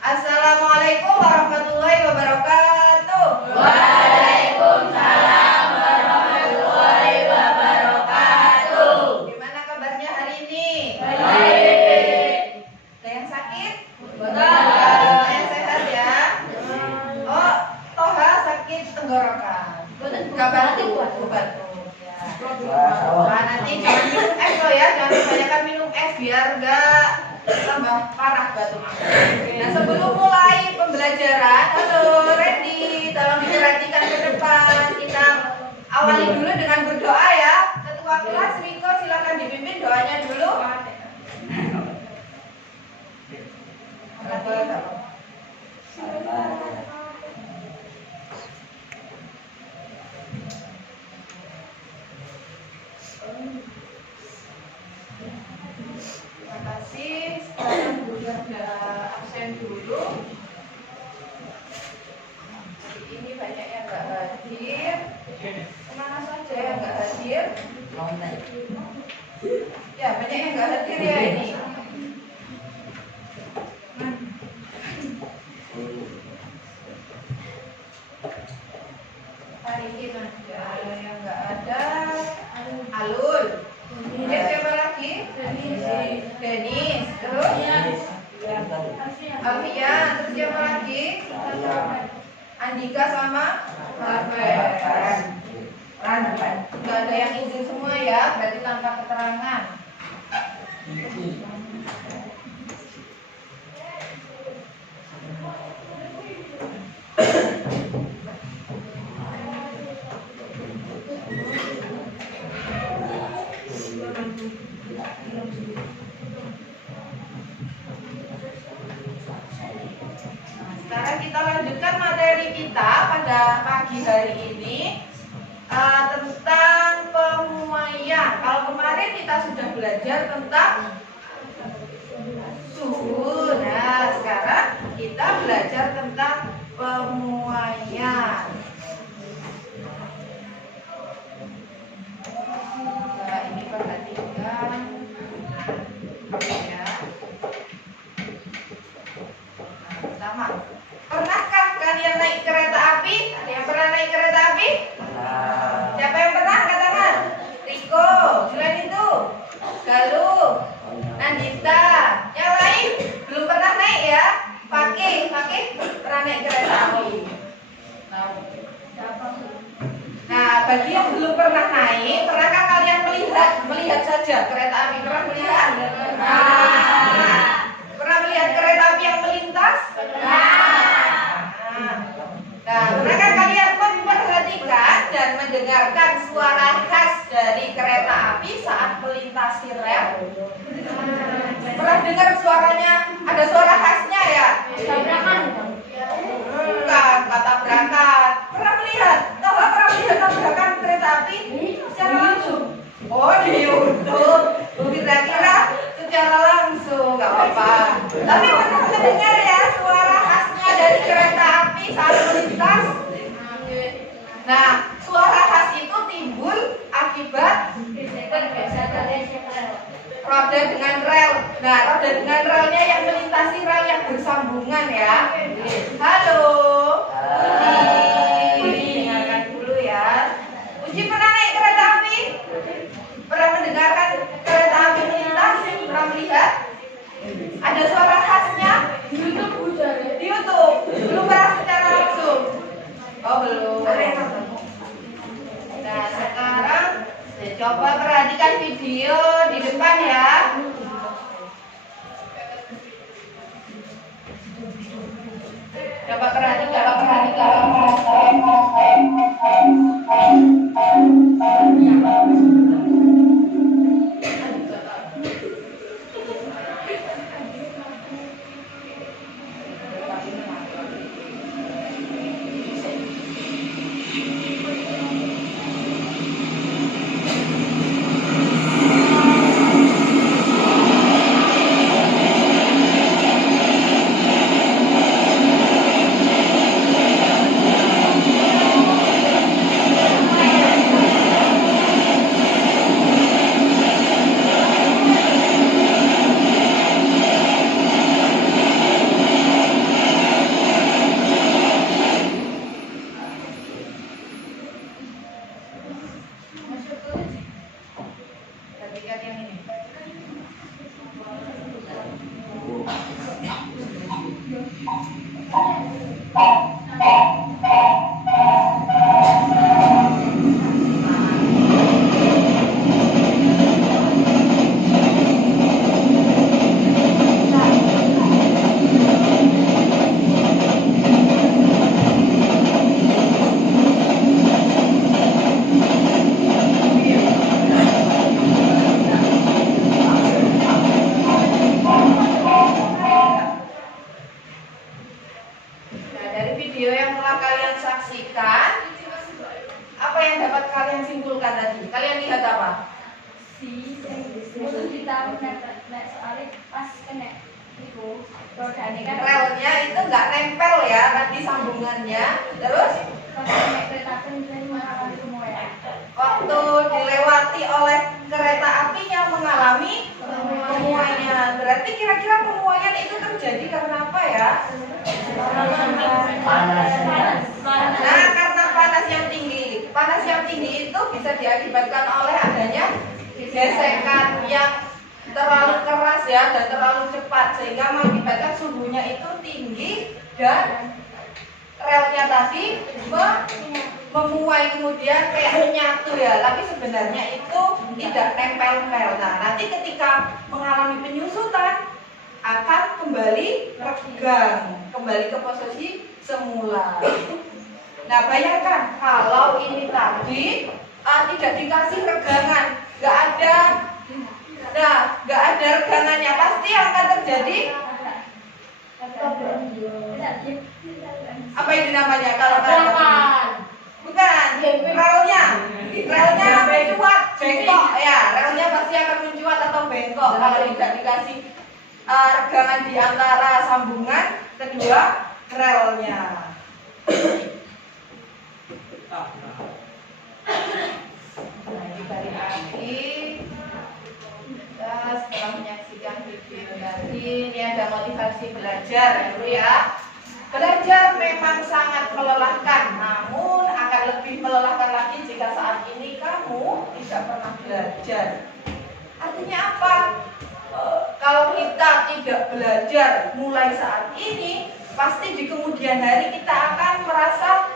Assalamualaikum warahmatullahi wabarakatuh. Waalaikumsalam warahmatullahi wabarakatuh. Gimana kabarnya hari ini? Baik. Ada yang sakit? Betul. Yang sehat ya? Oh, Toha sakit tenggorokan. Gak batuk, batuk. Ya. Nah, nanti jangan minum es loh ya, jangan kebanyakan minum es biar gak tambah parah batuknya. Nah, sebelum mulai pembelajaran, halo Randy, tolong diperhatikan ke depan. Kita awali dulu dengan berdoa ya. Ketua kelas Riko silakan dipimpin doanya dulu. Terima kasih. Sekarang sudah absen dulu. Hari ini banyak yang nggak hadir. Kemana saja yang nggak hadir? Ya, banyak yang nggak hadir ya ini. Hari ini ada yang nggak ada. Alul. Siapa lagi? Denis. Terus? Alfian. Terus siapa lagi? Andika sama Rafael. Nggak ada yang izin semua ya, berarti tanpa keterangan. Sekarang kita lanjutkan materi kita pada pagi hari ini tentang pemuaian. Kalau kemarin kita sudah belajar tentang suhu. Nah, sekarang kita belajar tentang pemuaian. Nah, ini perhatikan ya. Pertama, pernahkah kalian naik kereta api? Ada yang pernah naik kereta api? Siapa yang pernah? Angkat tangan. Riko, selain itu Galuh, Nandita. Yang lain belum pernah naik ya? Pakai pernah naik kereta api. Nah, bagi yang belum pernah naik, pernahkah kalian melihat saja kereta api? Pernah melihat? Pernah melihat kereta api yang melintas? Nah, pernahkah kalian memperhatikan dan mendengarkan suara khas dari kereta api saat melintasi rel? Pernah dengar suaranya? Ada suara khasnya ya? Tabrakan. Bukan, kata berangkat. Pernah melihat? Toha pernah melihat tabrakan kereta api secara langsung? Oh, di YouTube. Kira-kira secara langsung, nggak apa-apa. Tapi pernah mendengar ya suara khasnya dari kereta api saat melintas? Nah, suara khas itu timbul akibat roda dengan rel. Nah, roda dengan relnya yang melintasi rel yang bersambungan ya. Halo. Uji, dengarkan dulu ya. Uji pernah naik kereta api? Pernah mendengarkan kereta api melintas? Pernah melihat? Ada suara khasnya? video di depan ya. Coba perhatikan yang ini. Nah, dari video yang telah kalian saksikan, apa yang dapat kalian simpulkan tadi? Kalian lihat apa? Relnya itu nggak nempel ya, tadi sambungannya. Terus waktu dilewati oleh kereta apinya mengalami pemuaian. Berarti kira-kira pemuaian itu terjadi karena apa ya? Nah, karena panas yang tinggi. Panas yang tinggi itu bisa diakibatkan oleh adanya gesekan yang terlalu keras ya dan terlalu cepat sehingga mengakibatkan suhunya itu tinggi dan relnya tadi memuai kemudian kayak menyatu ya, tapi sebenarnya itu tidak nempel-nempel. Nah, nanti ketika mengalami penyusutan akan kembali renggang, kembali ke posisi semula. Nah, bayangkan kalau ini tadi tidak dikasih regangan, nggak ada regangannya, pasti akan terjadi apa ini namanya kalau bukan relnya mencuat bengkok ya, relnya pasti akan mencuat atau bengkok kalau tidak dikasih regangan di antara sambungan kedua relnya. Nah, dibalik lagi kita setelah menyaksikan video tadi, ini ada motivasi belajar ya dulu ya. Belajar memang sangat melelahkan, namun akan lebih melelahkan lagi jika saat ini kamu tidak pernah belajar. Artinya apa? Kalau kita tidak belajar mulai saat ini, pasti di kemudian hari kita akan merasa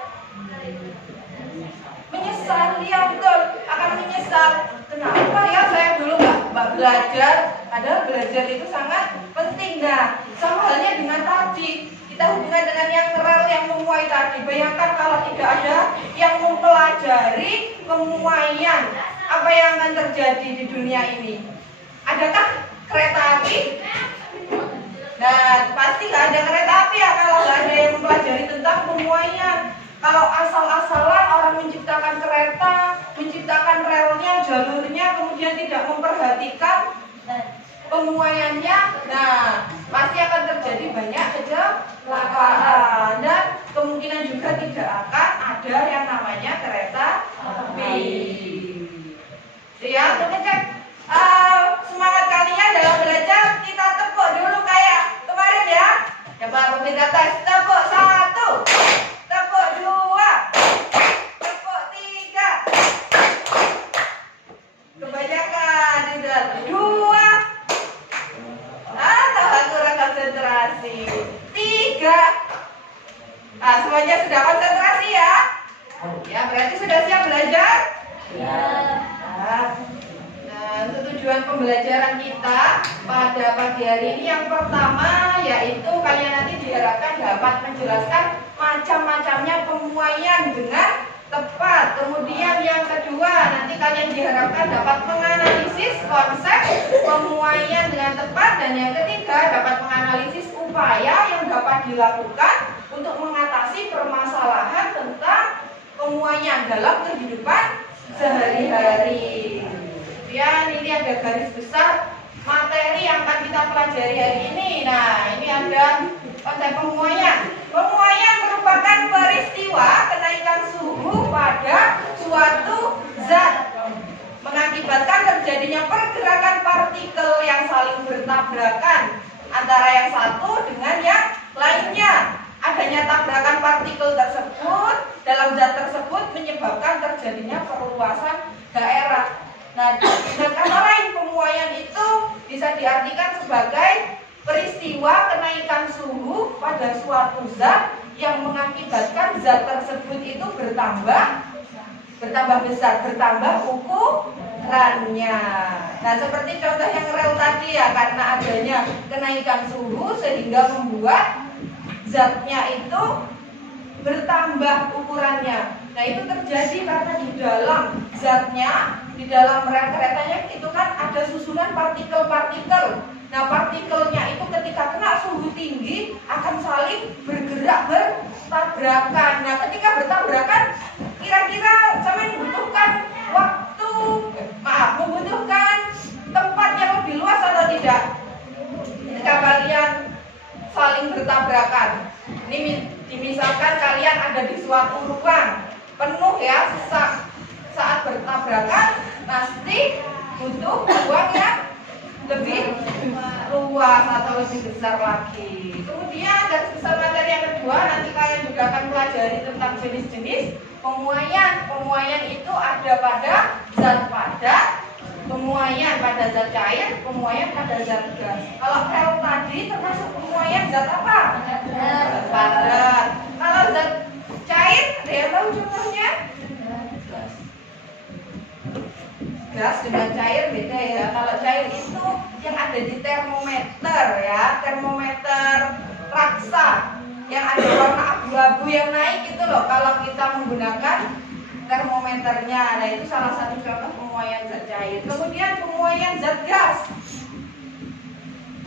menyesal. Ya betul, akan menyesal. Kenapa ya saya dulu nggak belajar? Padahal belajar itu sangat penting. Nah, sama halnya dengan tadi, kita hubungan dengan yang rel yang memuai tadi. Bayangkan kalau tidak ada yang mempelajari pemuaian, apa yang akan terjadi di dunia ini? Adakah kereta api? Nah, pasti nggak ada kereta api ya kalau nggak ada yang mempelajari tentang pemuaian. Kalau asal-asalan orang menciptakan kereta, menciptakan relnya, jalurnya, kemudian tidak memperhatikan pemuaiannya, nah pasti akan terjadi banyak kecelakaan dan kemungkinan juga tidak akan ada yang namanya kereta api. Ya, untuk ngecek semangat kalian dalam belajar, kita tepuk dulu kayak kemarin ya. Coba pemirsa tes, tepuk 1, tepuk 2, tepuk 3. Kebanyakan tidak 2. Tambah kurang konsentrasi. 3. Nah, semuanya sudah konsentrasi ya? Ya, berarti sudah siap belajar? Ya. Nah, untuk tujuan pembelajaran kita pada pagi hari ini yang pertama yaitu kalian nanti diharapkan dapat menjelaskan macam-macamnya pemuaian dengan tepat. Kemudian yang kedua nanti kalian diharapkan dapat menganalisis konsep pemuaian dengan tepat, dan yang ketiga dapat menganalisis upaya yang dapat dilakukan untuk mengatasi permasalahan tentang pemuaian dalam kehidupan sehari-hari. Ya, ini ada garis besar materi yang akan kita pelajari hari ini. Nah, ini ada konsep pemuaian. Pemuaian merupakan peristiwa kenaikan suhu pada suatu zat mengakibatkan terjadinya pergerakan partikel yang saling bertabrakan antara yang satu dengan yang lainnya. Adanya tabrakan partikel tersebut dalam zat tersebut menyebabkan terjadinya perluasan daerah. Nah, dengan kata lain pemuaian itu bisa diartikan sebagai peristiwa kenaikan suhu pada suatu zat yang mengakibatkan zat tersebut itu bertambah besar, bertambah ukurannya. Nah, seperti contoh yang rel tadi ya, karena adanya kenaikan suhu sehingga membuat zatnya itu bertambah ukurannya. Nah, itu terjadi karena di dalam zatnya, di dalam rel keretanya itu kan ada susunan partikel-partikel. Nah, partikelnya itu ketika kena suhu tinggi akan saling bergerak bertabrakan. Nah, ketika bertabrakan kira-kira sampai membutuhkan tempat yang lebih luas atau tidak? Ketika kalian saling bertabrakan. Ini misalkan kalian ada di suatu ruang penuh ya, sesak. Saat bertabrakan pasti butuh ruang yang lebih luas atau lebih besar lagi. Kemudian garis besar materi yang kedua nanti kalian juga akan pelajari tentang jenis-jenis pemuaian. Pemuaian itu ada pada zat padat, pemuaian pada zat cair, pemuaian pada zat gas. Kalau rel tadi termasuk pemuaian zat apa? Zat padat. Kalau zat cair, ada yang tahu contohnya? Gas dengan cair beda ya. Kalau cair itu yang ada di termometer ya, termometer raksa yang ada warna abu-abu yang naik itu loh. Kalau kita menggunakan termometernya, nah itu salah satu contoh pemuaian zat cair. Kemudian pemuaian zat gas.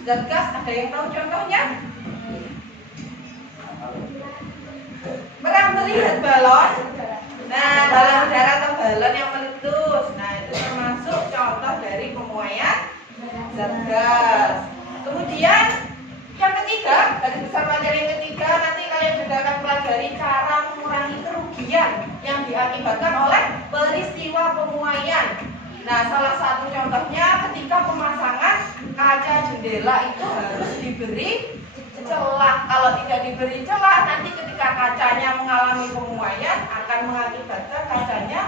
Zat gas ada yang tahu contohnya? Pernah melihat balon? Nah, balon udara atau balon yang meletus. Nah, itu termasuk contoh dari pemuaian zat gas. Kemudian yang ketiga, garis besar materi yang ketiga, nanti kalian juga akan pelajari cara mengurangi kerugian yang diakibatkan oleh peristiwa pemuaian. Nah, salah satu contohnya ketika pemasangan kaca jendela itu harus diberi celah. Kalau tidak diberi celah, nanti ketika kacanya mengalami pemuaian akan mengakibatkan kacanya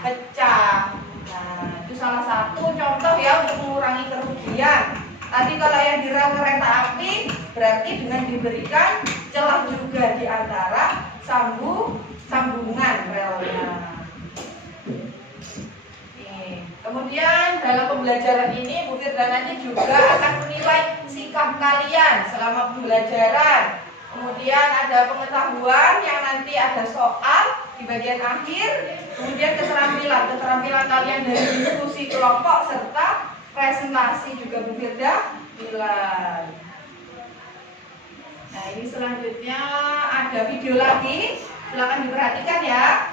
pecah. Nah, itu salah satu contoh ya untuk mengurangi kerugian. Tadi kalau yang di rel kereta api berarti dengan diberikan celah juga di antara sambungan relnya. Kemudian dalam pembelajaran ini Bu Firda nanti juga akan menilai sikap kalian selama pembelajaran. Kemudian ada pengetahuan yang nanti ada soal di bagian akhir. Kemudian keterampilan kalian dari diskusi kelompok serta presentasi juga Bu Firda nilai. Nah, ini selanjutnya ada video lagi. Silakan diperhatikan ya.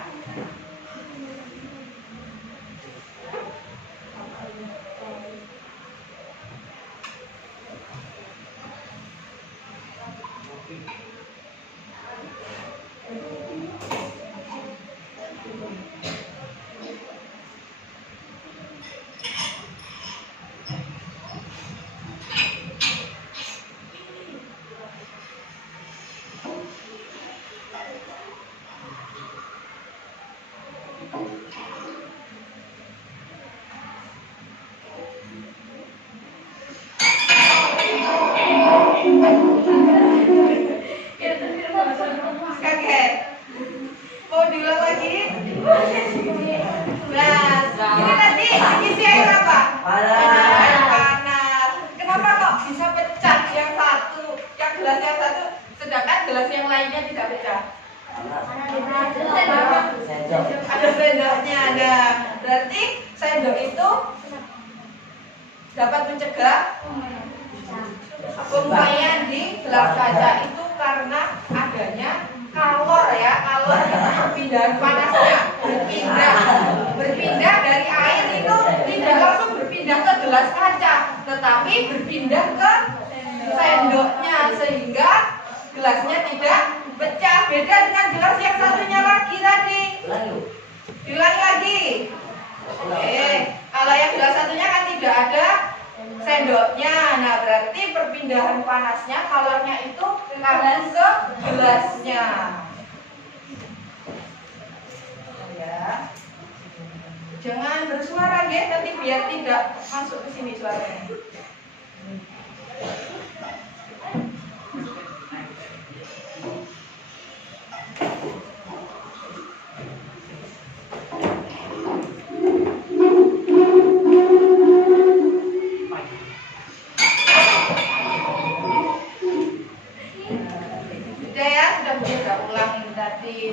Kaget. Mau diulang lagi? Nah, ini nanti isi air apa? Panas. Kenapa kok bisa pecah yang satu, yang gelas yang satu, sedangkan gelas yang lainnya tidak pecah? Ada sendoknya. Ada. Berarti sendok itu dapat mencegah pemuaian di gelas kaca itu karena adanya kalor ya, kalor perpindahan panasnya berpindah dari air itu tidak langsung berpindah ke gelas kaca, tetapi berpindah ke sendoknya sehingga gelasnya tidak pecah. Beda dengan gelas yang satunya lagi tadi. Diulangi lagi. Oke, kalau yang gelas satunya kan tidak ada sendoknya. Nah, berarti perpindahan panasnya kalornya itu langsung ke gelasnya. Ya. Jangan bersuara ya, nanti biar tidak masuk ke sini suaranya.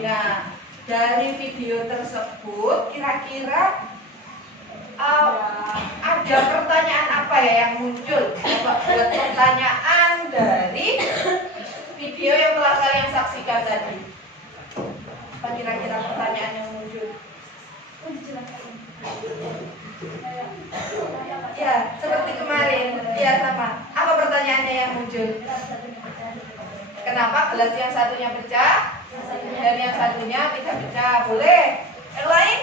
Nah, dari video tersebut kira-kira ada pertanyaan apa ya yang muncul? Coba buat pertanyaan dari video yang telah kalian saksikan tadi. Apa kira-kira pertanyaan yang muncul? Ya, seperti kemarin. Ya, sama. Apa pertanyaannya yang muncul? Kenapa gelas yang satunya pecah dan yang satunya tidak pecah? Boleh. Yang lain?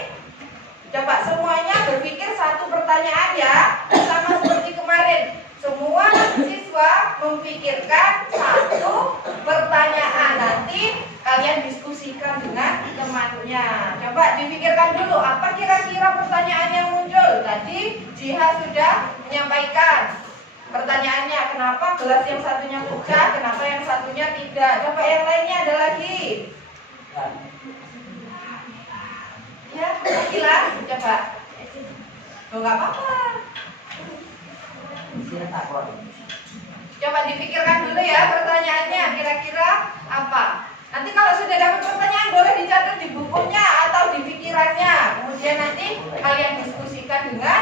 Coba semuanya berpikir satu pertanyaan ya. Sama seperti kemarin. Semua siswa memikirkan satu pertanyaan. Nanti kalian diskusikan dengan temannya. Coba dipikirkan dulu apa kira-kira pertanyaan yang muncul. Tadi Jiha sudah menyampaikan pertanyaannya, kenapa gelas yang satunya pecah, kenapa yang satunya tidak. Coba yang lainnya ada lagi. Ya, gila, coba. Oh, nggak apa-apa. Coba dipikirkan dulu ya pertanyaannya, kira-kira apa. Nanti kalau sudah dapat pertanyaan boleh dicatat di bukunya atau di pikirannya. Kemudian nanti kalian diskusikan dengan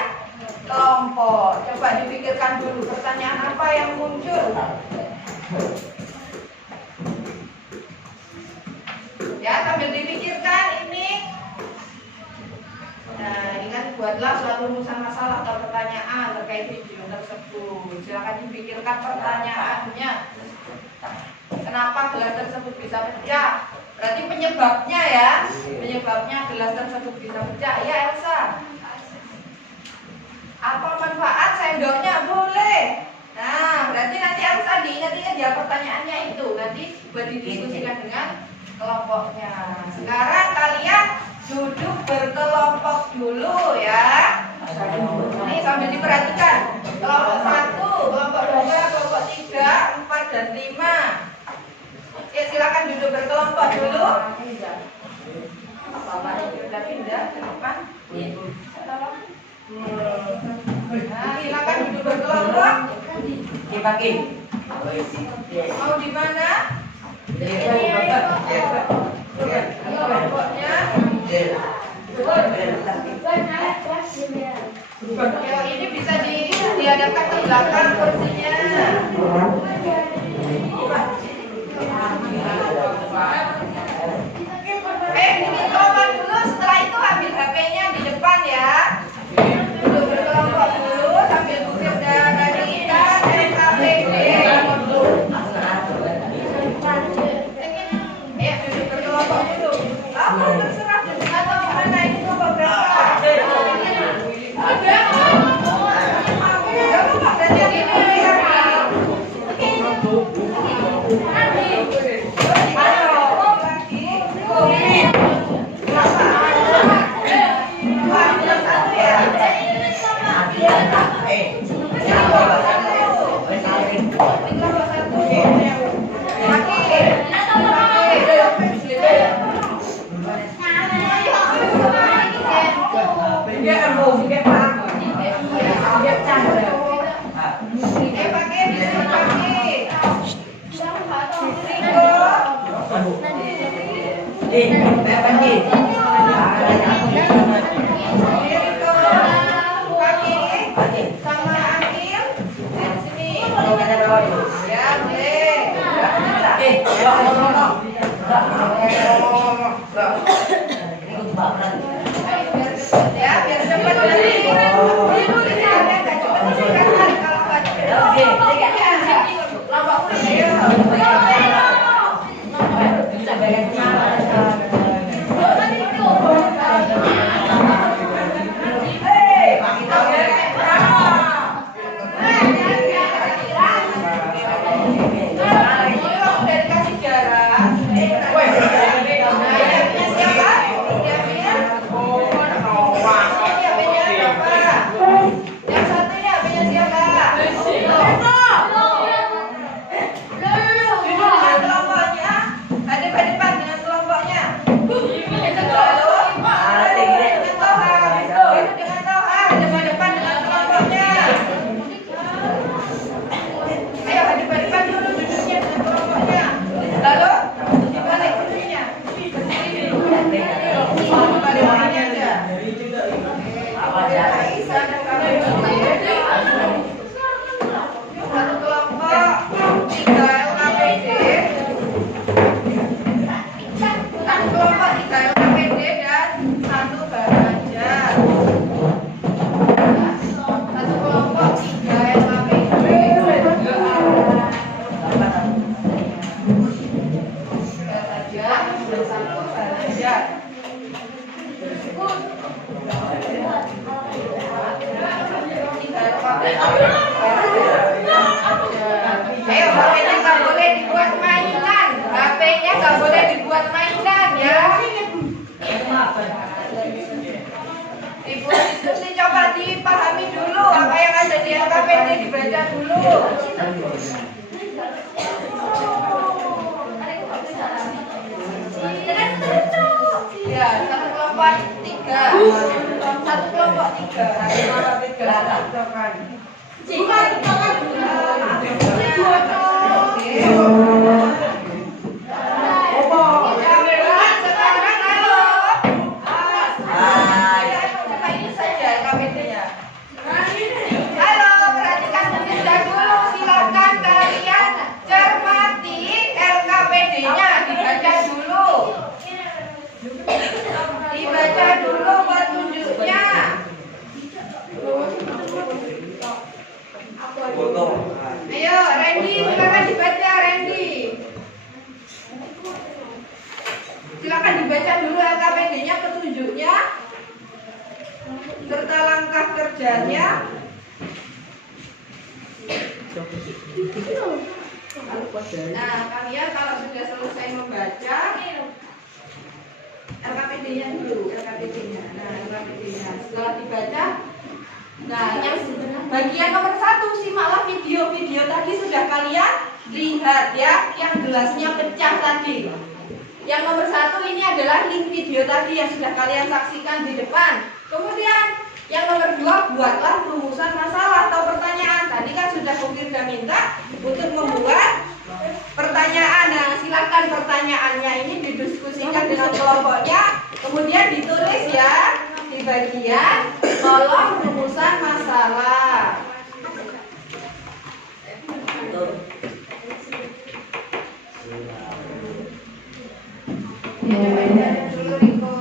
kelompok. Coba dipikirkan dulu pertanyaan apa yang muncul. Ya, sambil dipikirkan ini. Nah, ini kan buatlah suatu rumusan masalah atau pertanyaan terkait video tersebut. Silakan dipikirkan pertanyaannya. Kenapa gelas tersebut bisa pecah? Berarti penyebabnya ya. Penyebabnya gelas tersebut bisa pecah. Ya, Elsa. Apa manfaat sendoknya? Boleh. Nah, berarti nanti Elsa diingat-ingat ya pertanyaannya itu. Nanti buat didiskusikan dengan kelompoknya. Sekarang kalian duduk berkelompok dulu ya. Ini sambil diperhatikan. Kelompok 1, kelompok 2, kelompok 3, 4 dan 5. Oke, silakan duduk berkelompok dulu. Sudah pindah ke depan. Nah, silakan duduk berkelompok. Mau di mana? Kelompoknya. Ya, ini bisa dihadapkan ke belakang kursinya. Bikin kelompok dulu, setelah itu ambil HP-nya di depan ya. Duduk berkelompok dulu sambil bukit dari kita NKPD. Duduk berkelompok dulu. Apa terserah atau gimana ini kelompok berapa? Ya, biar cepat nanti. Ditulisnya ada nggak cepat dikerjakan kalau nggak cepat. Kelompok Ayo, HP-nya nggak boleh dibuat mainan. HP-nya nggak boleh dibuat mainan ya. Ibu diskusi coba dipahami dulu apa yang ada di LKPD, dibaca dulu. Ya, satu kelompok tiga. Satu kelompok tiga. Bukan, sekarang halo. Coba ini saja LKPD-nya. Halo, perhatikan terlebih dulu. Silakan kalian cermati LKPD-nya, dibaca dulu. Dibaca dulu petunjuknya. Ayo, Randy, silakan dibaca, Randy. Silakan dibaca dulu LKPD-nya, petunjuknya, serta langkah kerjanya. Nah, kalian kalau sudah selesai membaca LKPD-nya dulu, LKPD-nya. Nah, LKPD-nya setelah dibaca, nah yang bagian nomor 1, simaklah video tadi sudah kalian lihat ya, yang gelasnya pecah tadi. Yang nomor 1 ini adalah link video tadi yang sudah kalian saksikan di depan. Kemudian yang nomor 2, buatlah rumusan masalah atau pertanyaan. Tadi kan sudah Bukirda minta untuk membuat pertanyaan. Nah, silakan pertanyaannya ini didiskusikan dengan kelompoknya, kemudian ditulis ya di bagian kolom rumusan masalah. Dulu Riko.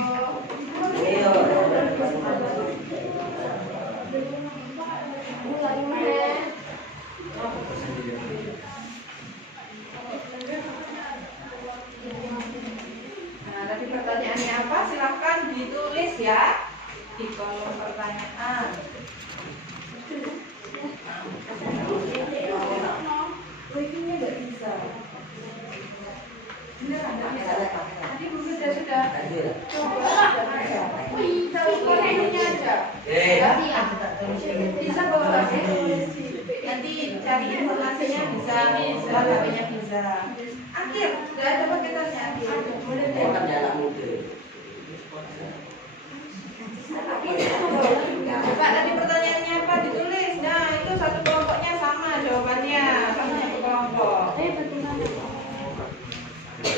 Nah, tadi pertanyaannya apa? Silahkan ditulis ya di kolom pertanyaan. Waitingnya nggak bisa. Beneran nggak bisa. Tadi Bu sudah coba. Coba ininya aja. Bisa bawa HP. Nanti cari informasinya bisa. Bawa HP-nya bisa. Akhir, sudah ada paketannya. Boleh deh. Pak, tadi pertanyaannya apa? Ditulis. Nah, itu satu kelompoknya sama jawabannya. Sama satu kelompok.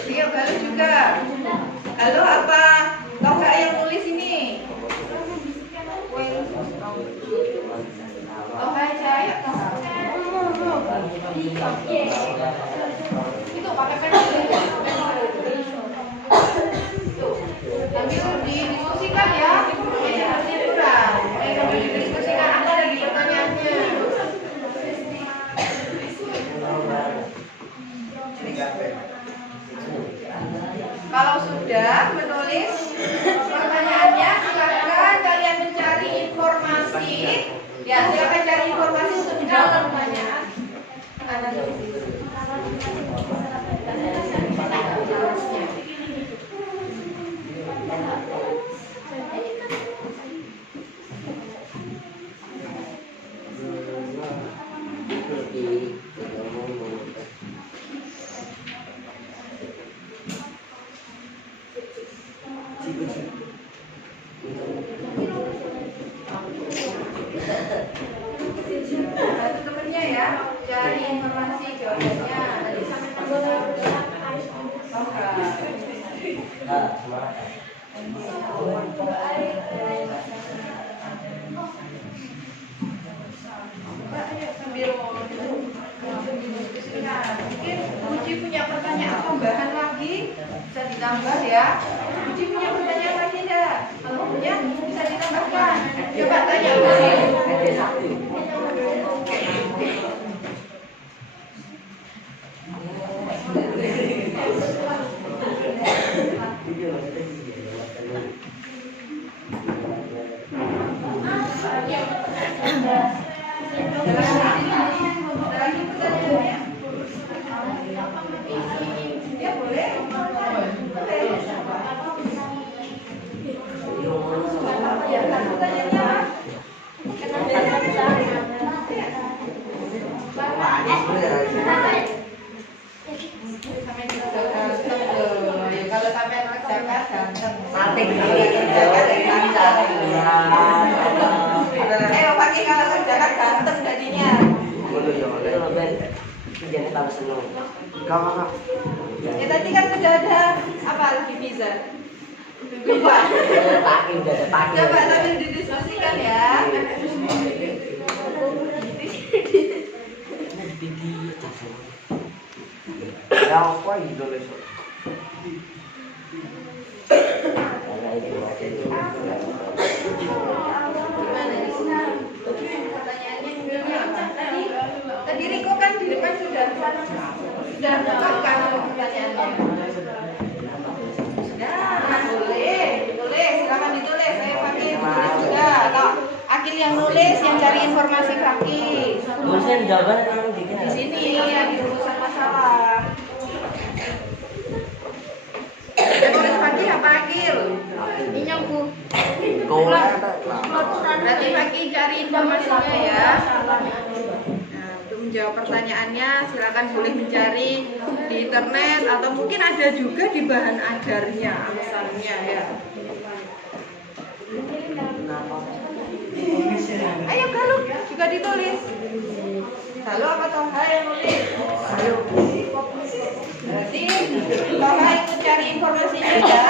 Iya, halo juga. Halo, apa? Tahu nggak yang nulis ini? Oh, aja ya. Itu pakai pen. Kalau sudah menulis pertanyaannya, silakan kalian mencari informasi. Ya, silakan cari informasi untuk menjawab pertanyaan. Bantu temennya ya, cari informasi jawabannya. Nanti sampai mungkin Uji punya pertanyaan tambahan lagi, bisa ditambah ya. Uji punya pertanyaan lagi enggak? Kalau punya bisa ditambahkan. Coba tanya Uji. Ya boleh. Pertanyaannya kalau sampai kerjakan ganteng. Ayo pakai kalau kerjakan ganteng jadinya. Ya tadi kan sudah ada apa lagi bisa? Lupa. Coba sambil didiskusikan ya. Pertanyaannya tadi Riko kan di depan sudah mengungkapkan pertanyaannya. Nah, boleh, silakan ditulis. Saya pakai ditulis juga. Atau Akil yang nulis, yang cari informasi Fakih. Di sini ya di rumusan masalah. Yang tulis Fakih apa Akil? Ini yang Bu. Berarti Fakih cari informasinya ya. Nah, untuk menjawab pertanyaannya silakan boleh mencari di internet atau mungkin ada juga di bahan ajarnya misalnya ya. Ayo Galuh juga ditulis. Galuh apa Toha yang nulis? Berarti Toha ikut cari informasinya ya.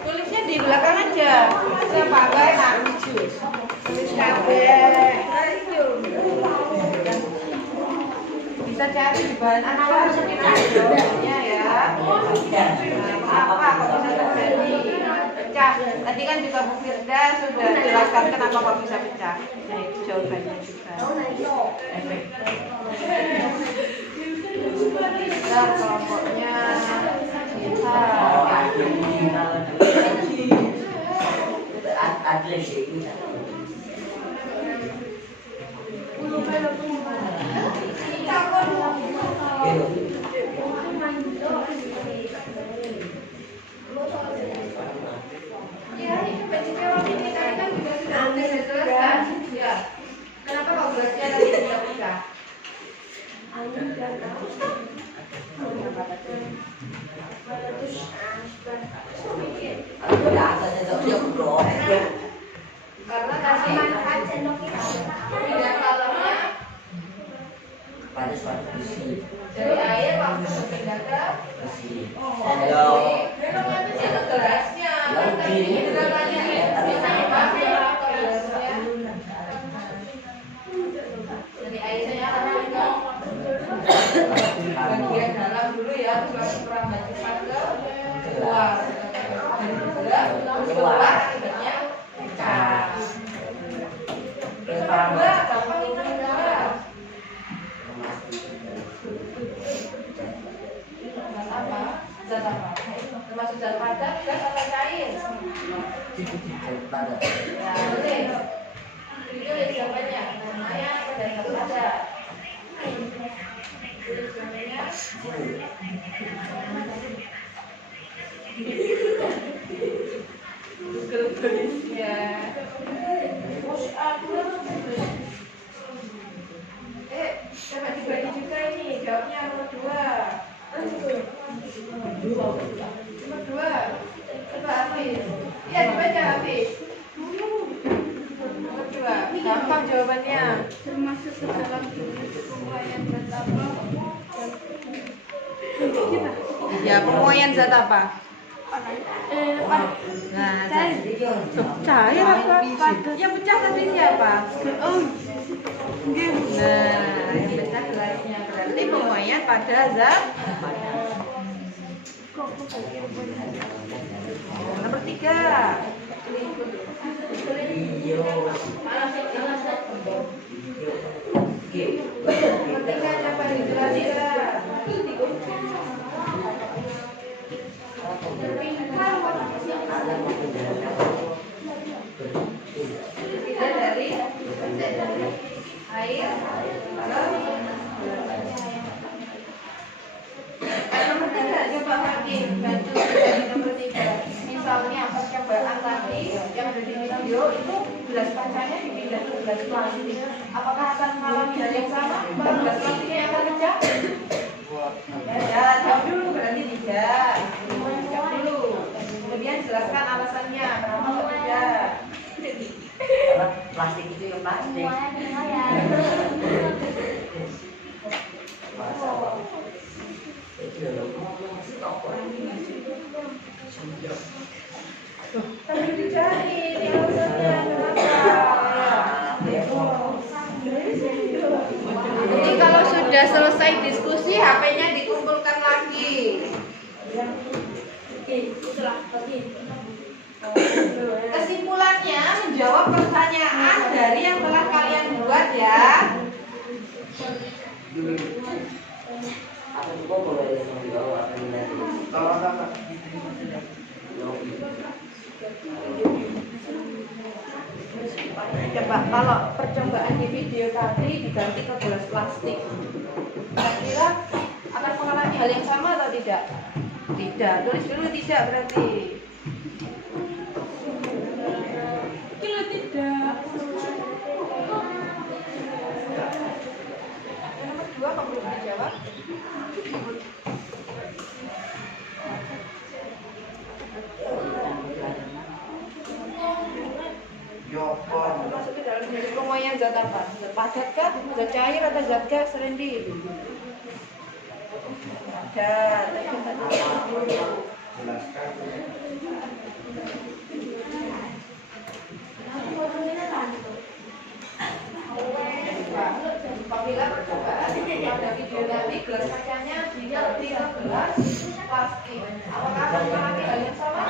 Tulisnya di belakang aja. Sebagai tulis kabeh. Bisa cari di bahan ajarnya ya. Apa kok bisa terjadi pecah? Tadi kan juga Bu Firda sudah jelaskan kenapa kok bisa pecah. Nah itu jawabannya juga. Nah, kelompoknya kita kenapa kok beratnya tadi tidak bisa? Karena tadi tidak kalamnya dari air langsung berpindah ke itu derasnya. Dari airnya langsung ke bagian dalam dulu ya, baru kurang banyak. Termasuk zat padat, gas atau cair? Ya, boleh. Tulis jawabannya. Namanya pada zat padat. Tulis jawabannya. Ya. Dapat dibagi juga ini. Jawabnya nomor 2. Nomor 2. Coba Hafiz. Iya, dibaca Hafiz. Nomor 2. Gampang jawabannya. Termasuk ke dalam penguaian zat apa? Ya, penguaian zat apa? Nah, Cair apa padat? yang pecah tadi siapa? Oh, Nah, yang pecah gelasnya berarti penguaian pada zat padat. Nomor 3. Nomor 3 dapat dijelaskan. Tidak dari air. Nomor 3 coba Hakim bantu dari nomor 3. Misalnya percobaan tadi yang ada di video itu gelas kacanya dipindah ke gelas plastik. Apakah akan mengalami hal yang sama? Apakah gelas plastiknya yang akan pecah? Ya, jawab dulu berarti tidak. Jawab dulu. Kemudian jelaskan alasannya kenapa kok tidak. Karena plastik itu yang plastik. Tapi dicari ini alasannya kenapa. Jadi kalau sudah selesai diskusi, HP-nya dikumpulkan lagi. Kesimpulannya menjawab pertanyaan dari yang telah kalian buat ya. Aku juga boleh menjawab ini. Coba kalau percobaan di video tadi diganti ke gelas plastik, kira-kira akan mengalami hal yang sama atau tidak? Tidak. Tulis dulu tidak berarti. Kilo tidak. Nomor 2 kamu belum dijawab. Masuk ke dalam jenis penguaian zat apa? Zat padat kah? Zat cair atau zat gas? Randy? Padat. Apabila percobaan pada video tadi gelas kacanya diganti ke gelas plastik, apakah akan mengalami hal yang sama?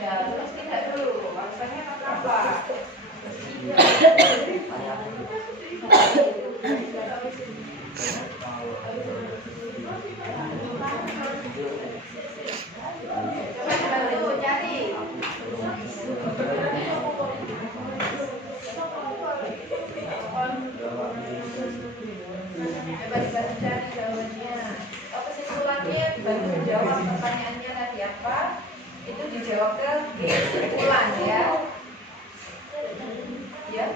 Ya, terus tidak dulu. Alasannya kenapa? Coba dulu cari. Coba dibantu cari jawabannya. Oh, kesimpulannya dibantu menjawab pertanyaannya tadi apa? Itu dijawab ke kesimpulan ya. Ya.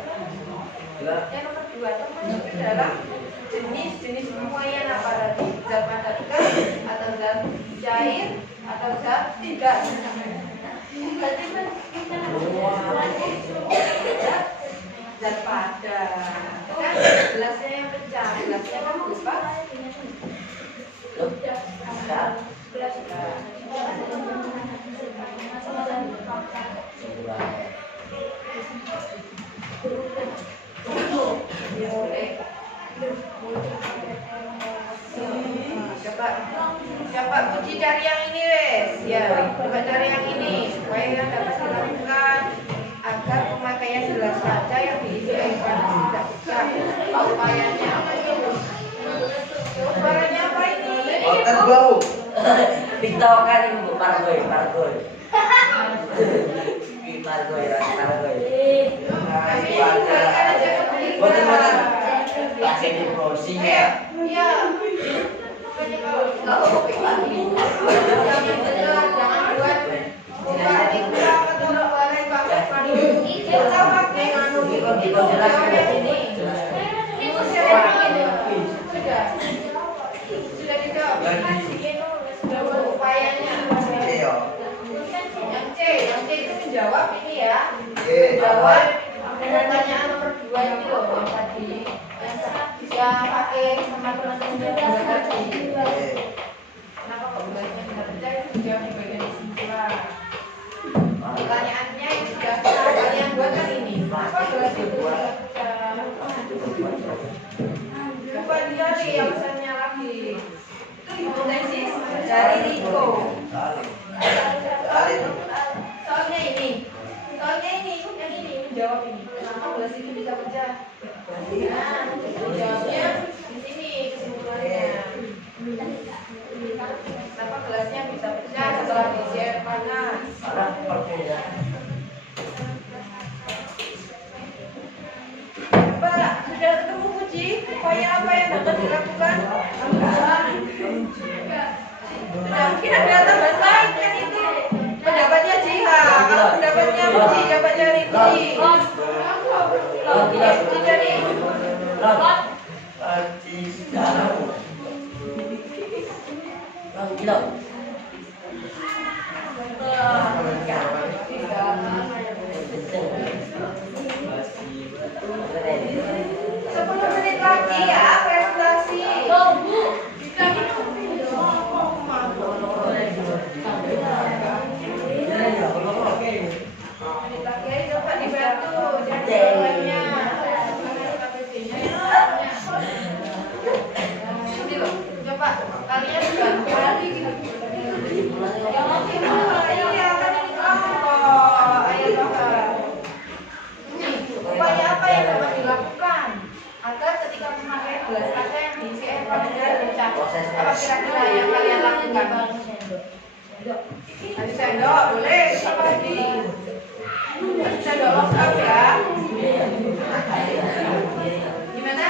Yang nomor 2 termasuk ke dalam jenis-jenis penguaian apa tadi? Zat padat gas atau zat cair atau zat tidak? Berarti kan zat padat. Kan gelasnya yang pecah, gelasnya kan berupa gelas. Coba Puji cari yang ini wes. Ya, coba cari yang ini supaya yang dapat dilakukan agar pemakaian gelas kaca yang diisi air panas tidak pecah. Upayanya apa itu? Suaranya apa ini? Otak bau. TikTokan ibu pargoy. Pargoy. Kami balikan aja ke kita. Kasih di browsing ya. Iya. Jangan buat buat iklan atau barang pakai padu. Kita pakai anu ini. Itu siapa ini? Sudah dijawab. Sudah upayanya. Yang C itu menjawab ini ya. Menjawab pertanyaan nomor 2 ini loh yang tadi. Yang pakai sama teman-teman tadi. Kenapa kok bahasanya tidak percaya? Itu dijawab di bagian kesimpulan. Pertanyaannya yang sudah kalian buat kan ini. Apa gelas itu coba dicari yang pesannya lagi. Itu hipotesis dari Riko. Soalnya ini yang ini menjawab ini. Kenapa gelas itu bisa pecah? Nah, jawabnya di sini kesimpulannya. Kenapa gelasnya bisa pecah setelah diisi air panas? Pak, sudah ketemu Puji? Upaya apa yang dapat dilakukan? Sudah, mungkin ada tambahan lain kan itu pendapatnya Jiha. Kalau pendapatnya Puji, dapat dari Puji. Puji dari menit lagi ya presentasi. Menit lagi aja coba dibantu jadi jawabannya. Ini loh, coba kalian bantu. Iya kan ini kelompok. Ayo coba. Upaya apa yang dapat dilakukan agar ketika memakai gelas kaca yang diisi air panas dan pecah? Apa kira-kira yang kalian lakukan? Adu sendok, boleh. Apa lagi? Adu sendok lengkap ya. Gimana?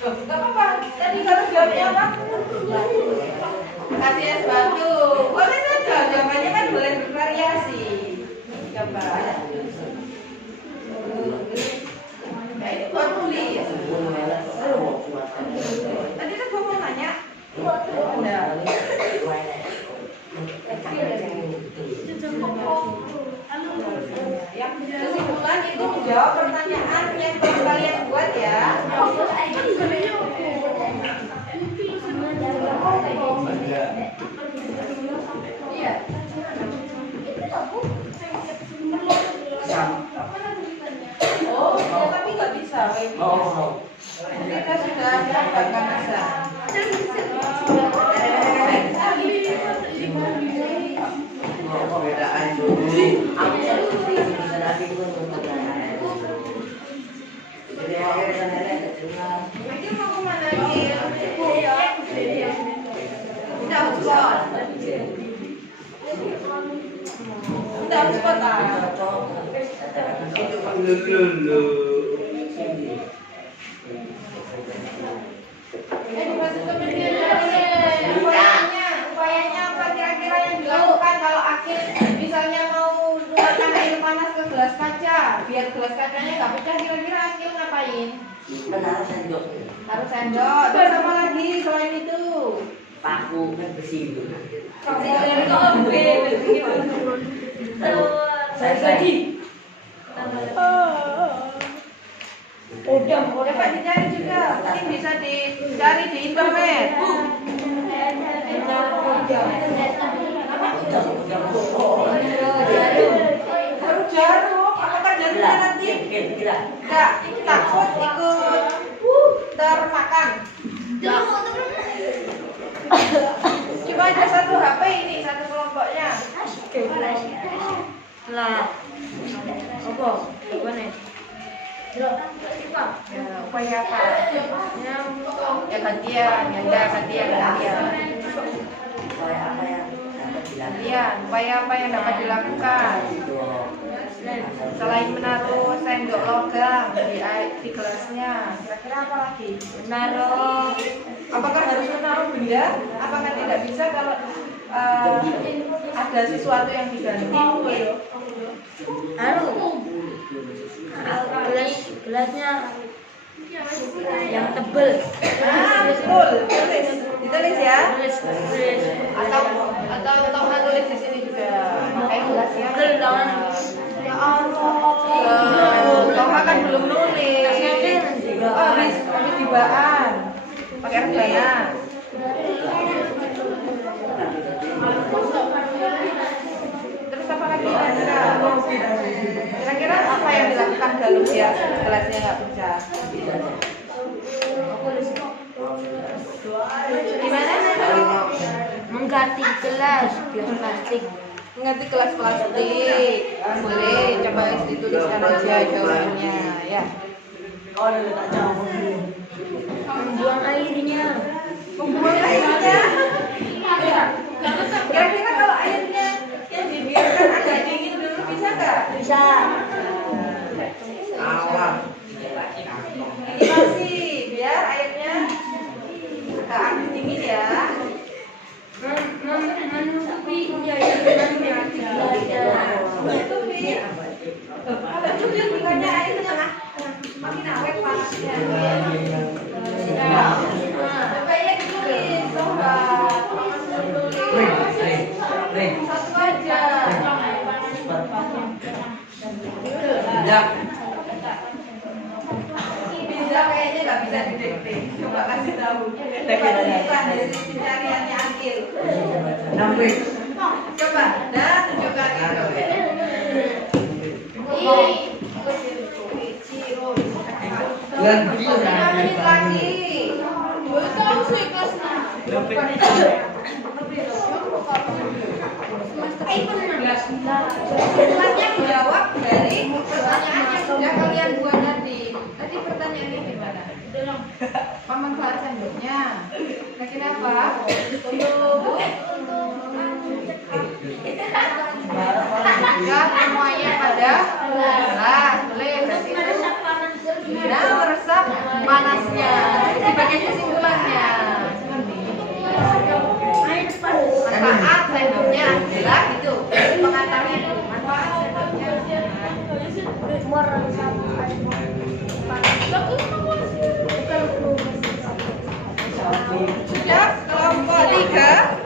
Loh, gak apa-apa. Tadi kalau jawabnya apa? Kasih es batu. Boleh saja. Jawabannya kan boleh bervariasi. Coba. Nah, ini buat tulis. Tadi kan gua mau nanya. Udah. Yang kesimpulan itu menjawab pertanyaan yang kalian buat ya. Iya. Oh, tapi nggak bisa. Kita sudah nggak bisa. Perbedaan dulu. Lagi mau kemana lagi? Udah hotspot. Udah hotspot ah. Itu dulu. Upayanya apa kira-kira yang dilakukan kalau akhir misalnya mau nuangkan air panas ke gelas kaca biar gelas kacanya nggak pecah, kira-kira akhir ngapain? Taruh sendok. Taruh sendok. Terus apa lagi selain itu? Paku kan besi itu. Saya lagi. Dapat dicari juga, mungkin bisa dicari di internet. Baru jarum, apakah jarumnya nanti? Enggak, takut ikut termakan. Cuma ada satu HP ini, satu kelompoknya. Lah. Apa? Apa nih? Upaya apa? Ya gantian, gantian. perhatian. Upaya apa yang dapat dilakukan? Selain menaruh sendok logam di gelasnya, kira-kira apa lagi? Menaruh. Apakah harus menaruh benda? Apakah tidak bisa kalau ada sesuatu yang diganti? Gelasnya yang tebel. Betul. Ditulis ya. Tulis. Atau tulis di sini juga. Pakai gelasnya. Tebel tangan. Ya Allah. Toha kan belum nulis. Oh, habis tibaan. Pakai rebana. Terus apa lagi kira-kira apa yang dilakukan kalau dia gelasnya nggak pecah? Gimana? Mengganti gelas plastik. Mengganti gelas plastik. Boleh coba dituliskan aja jawabannya ya. Membuang airnya. Membuang airnya. Kira-kira kalau airnya yang dibiarkan agak dingin dulu bisa nggak? Bisa. Awam. Ini masih biar airnya agak dingin ya. Menutupi jajarannya di gelasnya. Menutupi. Kalau itu bukannya air tengah. Makin awet panasnya. Coba ya ditulis, coba. Satu aja. Ya. Bisa kayaknya nggak bisa didikte. Coba kasih tahu. Bukan dari pencariannya Akil. Coba, nah tunjukkan itu. Lagi. 5 menit lagi. Semuanya menjawab dari pertanyaan yang sudah kalian buat tadi. Tadi pertanyaannya gimana? Pemanfaat sendoknya. Kira-kira apa? Ya, semuanya pada gelas. Boleh berarti itu ya meresap panasnya. Di bagian kesimpulannya. Manfaat sendoknya adalah itu. Pengantarnya itu manfaat sendoknya. Sudah kelompok 3.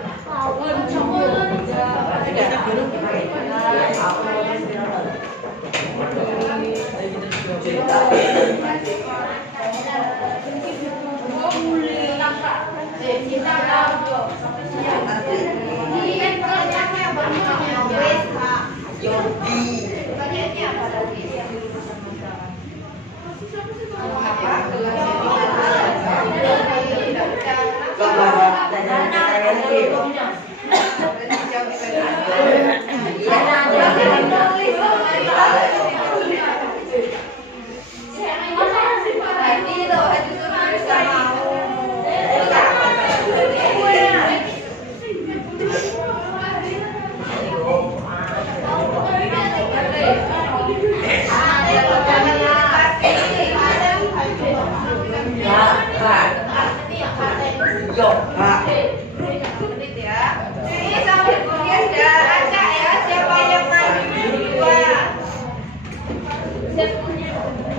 Menit ya. Ini sambil dia sudah acak ya. Siapa yang maju duluan?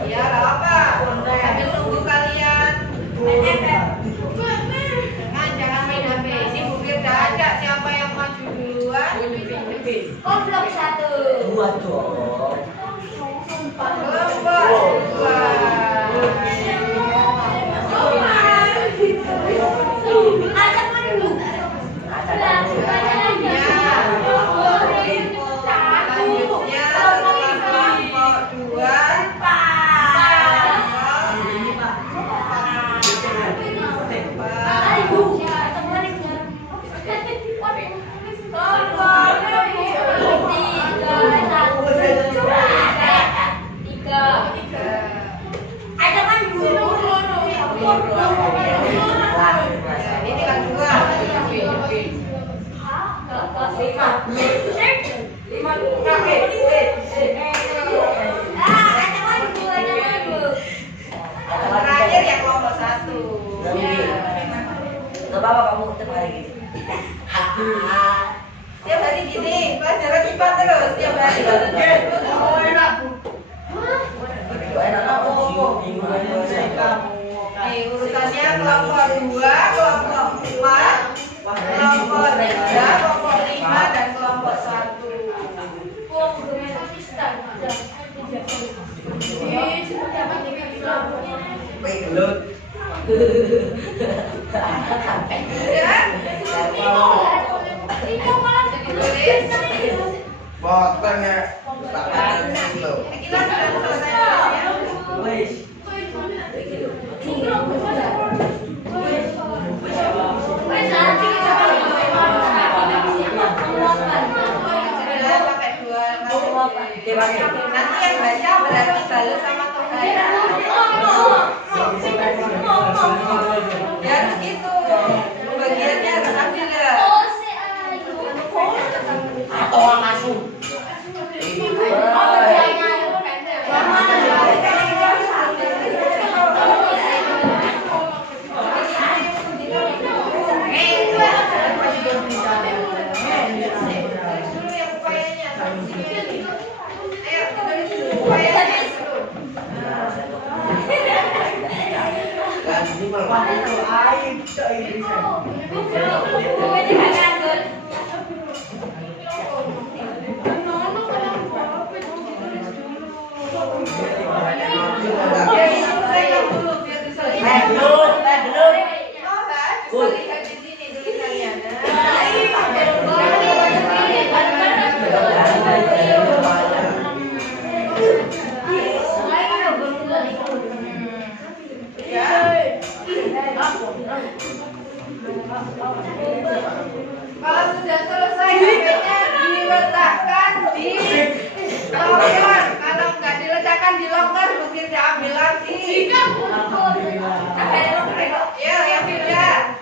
Ya, nggak apa. Sambil nunggu kalian. Jangan main HP. Ini Bu Fir udah acak. Siapa yang maju duluan? Komplok 1. Dua dong. Kelompok 3. Terakhir yang kelompok 1. Gak apa-apa kamu tetap hari gini. Tiap hari gini, pelajaran IPA terus tiap hari. Oh, enak. Nih, urutannya kelompok 2, kelompok 4, kelompok 3, kelompok 5, dan kelompok 1. Ya? Potong ya. Tangan dulu. Kita sudah selesai. Wes. Sudah pakai 2 Nanti yang baca berarti balas sama Toha ya. Ya harus gitu. Bagiannya harus ambil ya. Atau orang masuk. Dulu yang upayanya. Ayo, upayanya dulu. Dan ini malah itu aib cok ini. Biar diselesaikan dulu, biar diselesaikan. Belum. Toha, coba lihat di sini tulisannya. Kalau sudah selesai, HP-nya diletakkan di loker. Kalau nggak diletakkan di loker, mesti diambil lagi. Ya, yang pindah.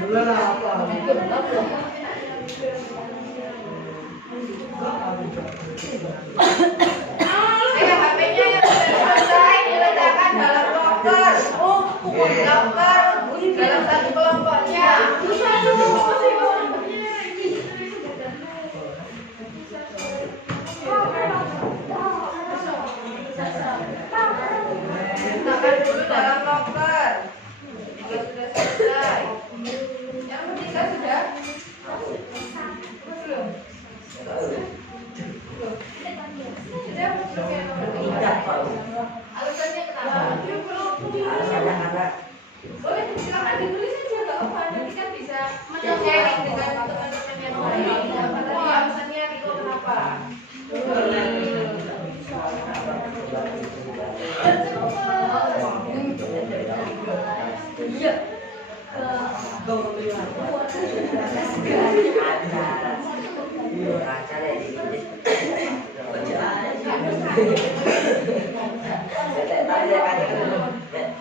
Bulan apa? HP-nya yang sudah selesai diletakkan dalam loker. Loker dalam satu kelompoknya. Letakkan dulu dalam loker. Kalau sudah selesai. Yang ketiga sudah? Belum? Tidak, Pak. Alasannya kenapa? Alasannya karena Boleh silakan ditulis aja nggak apa, nanti kan bisa sharing dengan teman-teman yang lain. Tadi alasannya itu kenapa?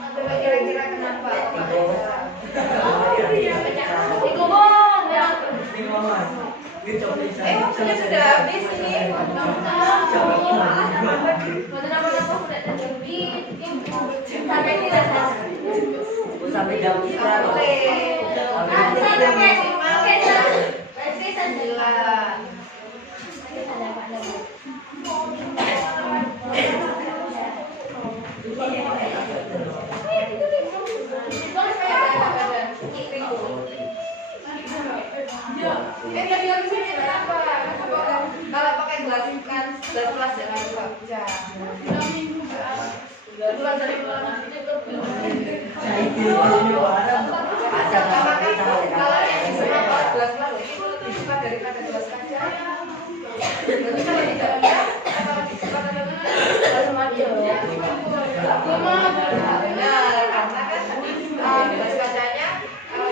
Coba kira-kira kenapa? Waktunya sudah habis ini. sampai jam istirahat. Kalau pakai gelas kan gelas plastik baca. Bulan dari bulan kalau yang disemat gelas plastik itu lebih cepat daripada gelas kaca. Jadi kalau di dalamnya kalau cepat gelas macam. Nah, karena kan gelas kacanya kalau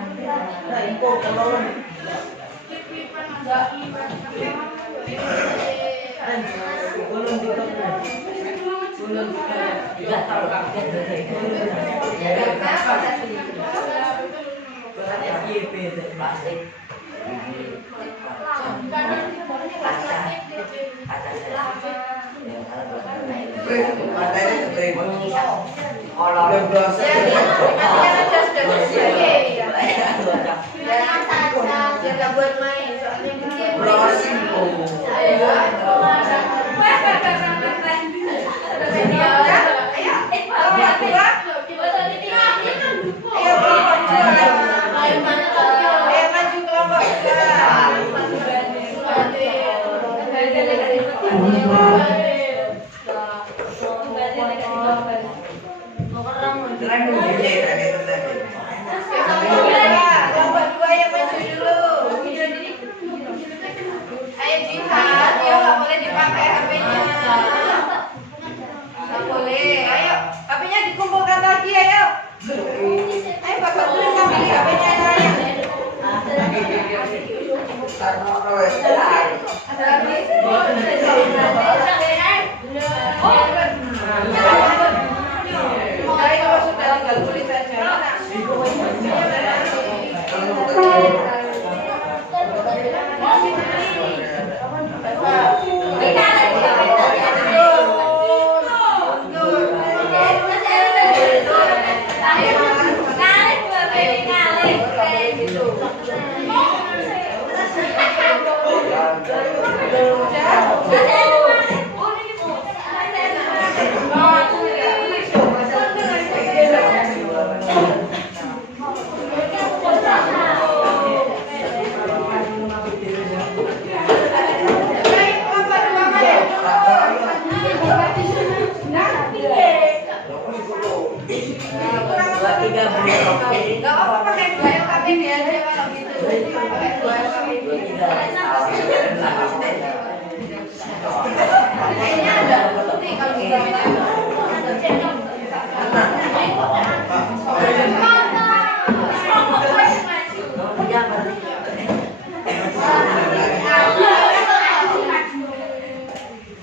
Nah, info kalau belum dikatakan. Belum dikatakan. Tidak tahu plastik. Jangan buat main, soalnya Browsing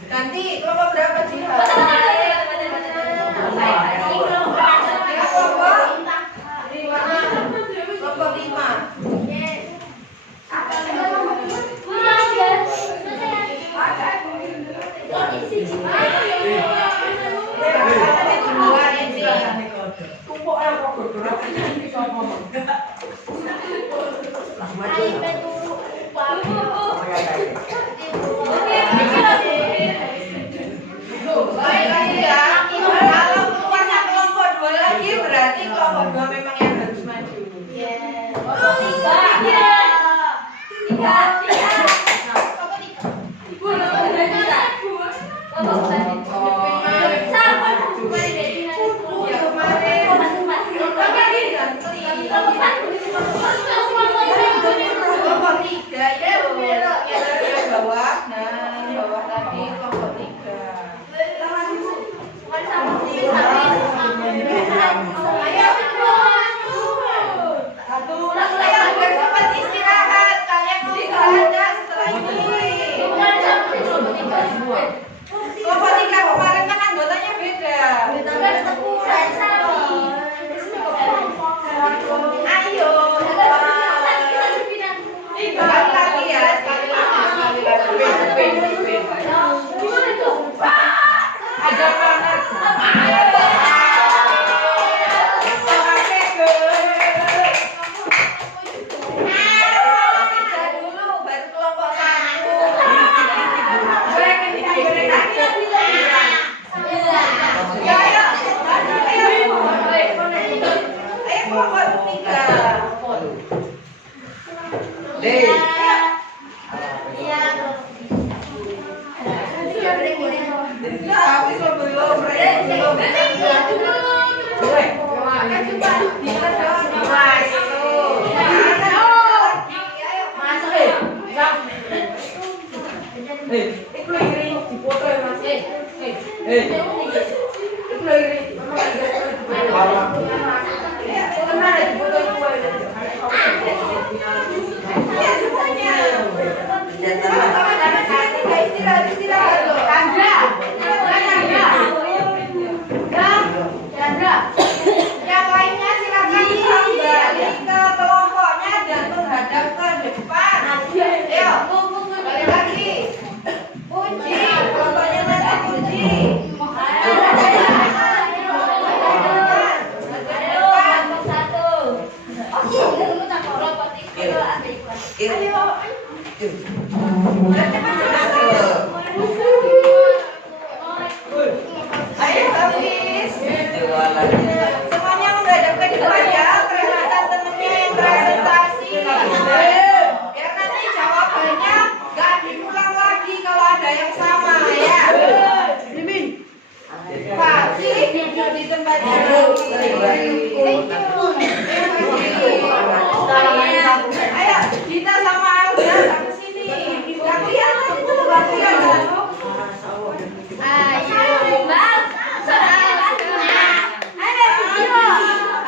Nanti kelompok berapa sih? Kelompok 5. Ya semuanya. Istirahat loh. Yang lainnya silakan kembali ke kelompoknya dan menghadap ke depan. Ayo, balik lagi. Puji, kelompoknya nanti puji. Ayo habis. Semuanya menghadap ke depan ya. Perhatikan temennya yang presentasi. Biar nanti jawabannya gak diulang lagi kalau ada yang sama ya. Pak, sini duduk di tempatnya. Ayo, Dita sama Alda ke sini. Gak kelihatan itu, gak kelihatan.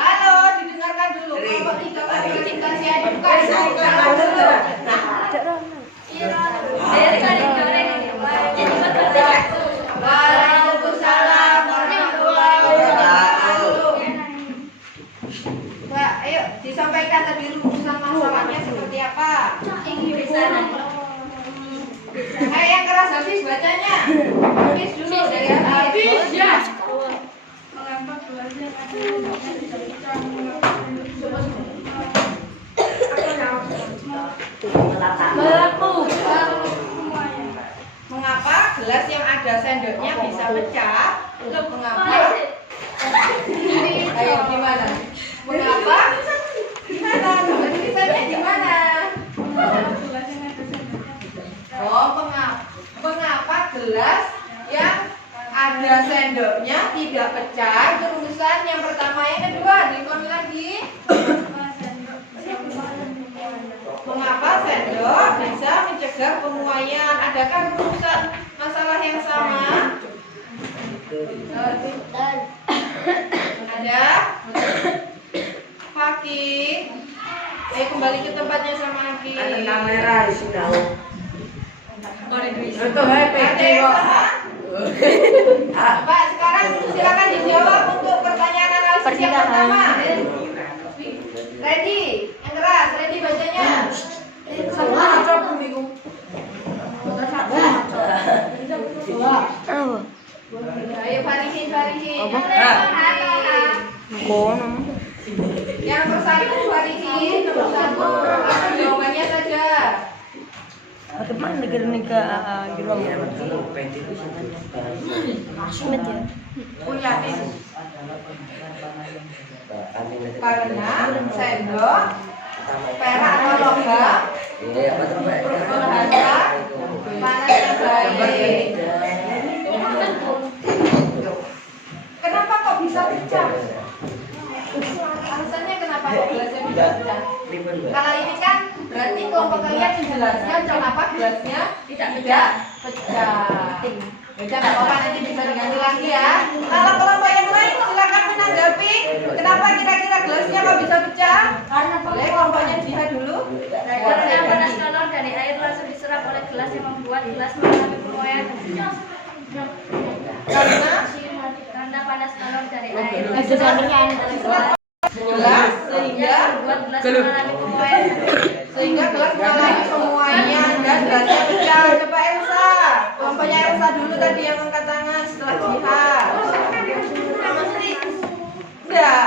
Halo, didengarkan dulu. Kelompok 3 klarifikasi edukasi. Waalaikumsalam warahmatullahi wabarakatuh. Mbak, ayo disampaikan tadi rumusan masalahnya seperti apa? Ayo yang keras habis bacanya. Habis dulu dari habis ya. Mengapa gelasnya ada bentuknya bisa pecah? Mengapa gelas yang ada sendoknya bisa pecah? Loh, mengapa? Ayo gimana? Mengapa? Gimana? Tulisannya gimana? Oh, mengapa gelas yang ada sendoknya tidak pecah? Itu rumusan yang pertama, yang kedua, diulangi lagi. Mengapa sendok bisa mencegah pemuaian? Adakah rumusan masalah yang sama? Ada? Paki. Ayo kembali ke tempatnya sama Aki. Ada kamera di sini tahu. Ada yang sama? Pak, sekarang silakan dijawab untuk pertanyaan analisis yang pertama. Ready? Yang keras, ready bacanya. Ayo Farihin. Yang nomor 1 Farihin, nomor 1 apa jawabannya saja. Bagaimana negara gerong ya? Sulit ya. Punya karena sendok, perak atau logam berharga panas baik. Kenapa kok bisa pecah? Alasannya kenapa kok gelasnya bisa pecah? Kalau ini kan berarti kelompok kalian menjelaskan kenapa gelasnya tidak pecah. Beda nggak apa-apa, nanti bisa diganti lagi ya. Kalau kelompok yang lain silakan menanggapi. Kenapa kira-kira gelasnya kok bisa pecah? Boleh kelompoknya Jiha dulu. Karena panas kalor dari air langsung diserap oleh gelas yang membuat gelas mengalami pemuaian. Karena panas kalor dari air Gelas sehingga membuat gelas mengalami pemuaian. gelas mengalami pemuaian dan gelasnya pecah. Coba Elsa, kelompoknya Elsa dulu tadi yang angkat tangan setelah Jiha. Enggak.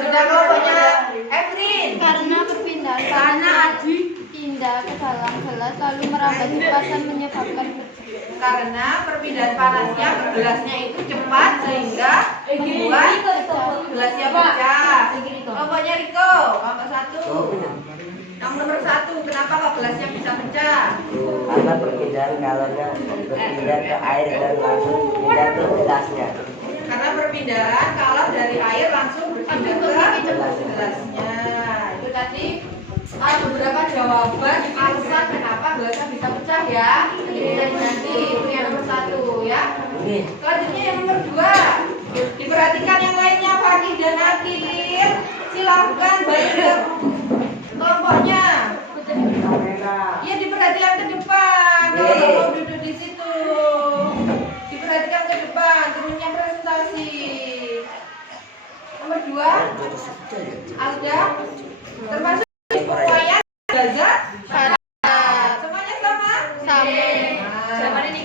Sudah kelompoknya Evelyn. Karena perpindahan panas pindah ke dalam gelas lalu merambat cepat dan menyebabkan Karena perpindahan panasnya ke gelasnya itu cepat sehingga membuat gelasnya pecah. Kelompoknya Riko, kelompok 1. Yang nomor 1, kenapa kok gelasnya bisa pecah? Karena perpindahan kalornya berpindah ke air dan langsung pindah ke gelasnya. Karena perpindahan kalor dari air langsung berpindah ke gelasnya. Itu tadi beberapa jawaban alasan kenapa gelasnya bisa pecah ya. Nanti bisa diganti. Itu yang nomor 1 ya. Selanjutnya yang nomor 2. Diperhatikan yang lainnya, Fakih dan Akil. Silahkan balik ke Ya diperhatikan ke depan. Kalau nggak mau duduk di situ, diperhatikan ke depan. Turunnya presentasi. Nomor 2 ada termasuk semuanya belajar. Semuanya sama. Zaman ini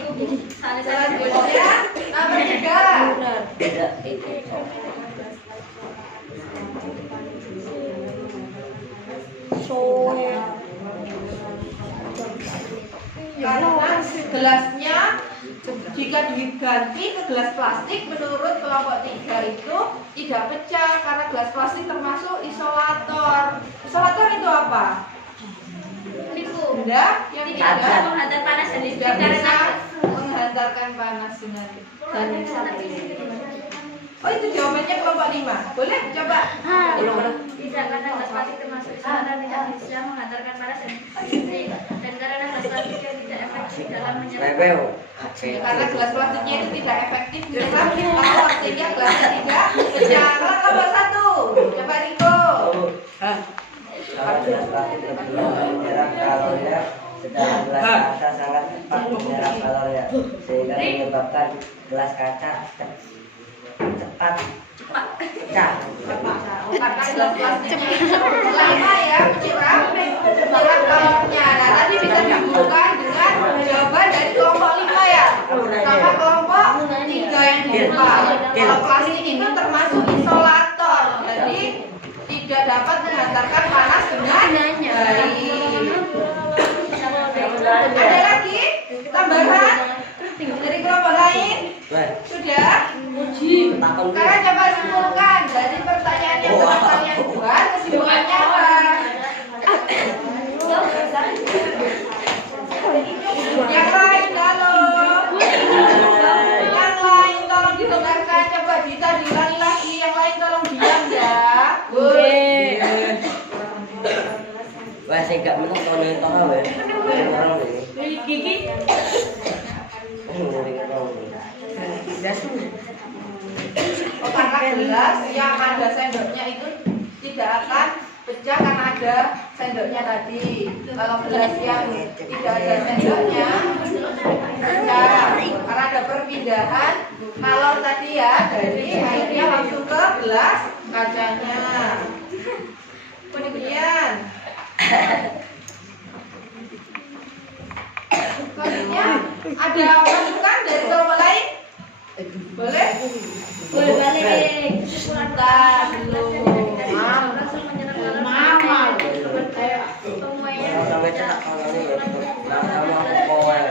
Selanjutnya nomor 3. Karena gelasnya jika diganti ke gelas plastik menurut kelompok 3 itu tidak pecah karena gelas plastik termasuk isolator. Isolator itu apa? Benda yang tidak menghantar panas dan listrik tidak bisa karena menghantarkan panas dengan Oh itu jawabannya kelompok 5. Boleh coba? tidak karena gelas plastik termasuk isolator tidak bisa menghantarkan panas dan listrik dan karena gelas plastik yang tidak efektif dalam menyerap. Karena gelas plastiknya itu tidak efektif menyerap power sehingga gelasnya tidak pecah. Kalau kelompok 1, coba Riko. Kalau gelas plastik lebih menyerap kalorinya, sedangkan gelas kaca sangat cepat menyerap kalorinya, sehingga menyebabkan gelas kaca cepat pecah. Karena gelas plastiknya itu lama ya menyerap kalorinya. Nah tadi bisa dihubungkan dengan jawaban dari kelompok 5 ya, sama kelompok 3 yang di depan. Kalau plastik itu termasuk isolator, jadi tidak dapat menghantarkan panas dengan baik. Ada lagi tambahan dari kelompok lain? Sudah? Sekarang coba simpulkan dari pertanyaan yang telah kalian buat, kesimpulannya apa? Yang lain halo. Yang lain tolong didengarkan, coba Dita diulangi lagi. Yang lain tolong diam ya. Wah, saya gak menang kalau nih tau ya. Orang nih. Gigi Oh, karena gelas yang ada sendoknya itu tidak akan pecah karena ada sendoknya tadi. Kalau gelas yang tidak ada sendoknya pecah karena ada perpindahan kalor tadi ya, dari airnya langsung ke gelas kacanya. Kemudian selanjutnya ada masukan dari kelompok lain? Boleh? boleh balik. Sebentar belum. Langsung menyerap kalori. Sampai cetak kalorinya. Sama power,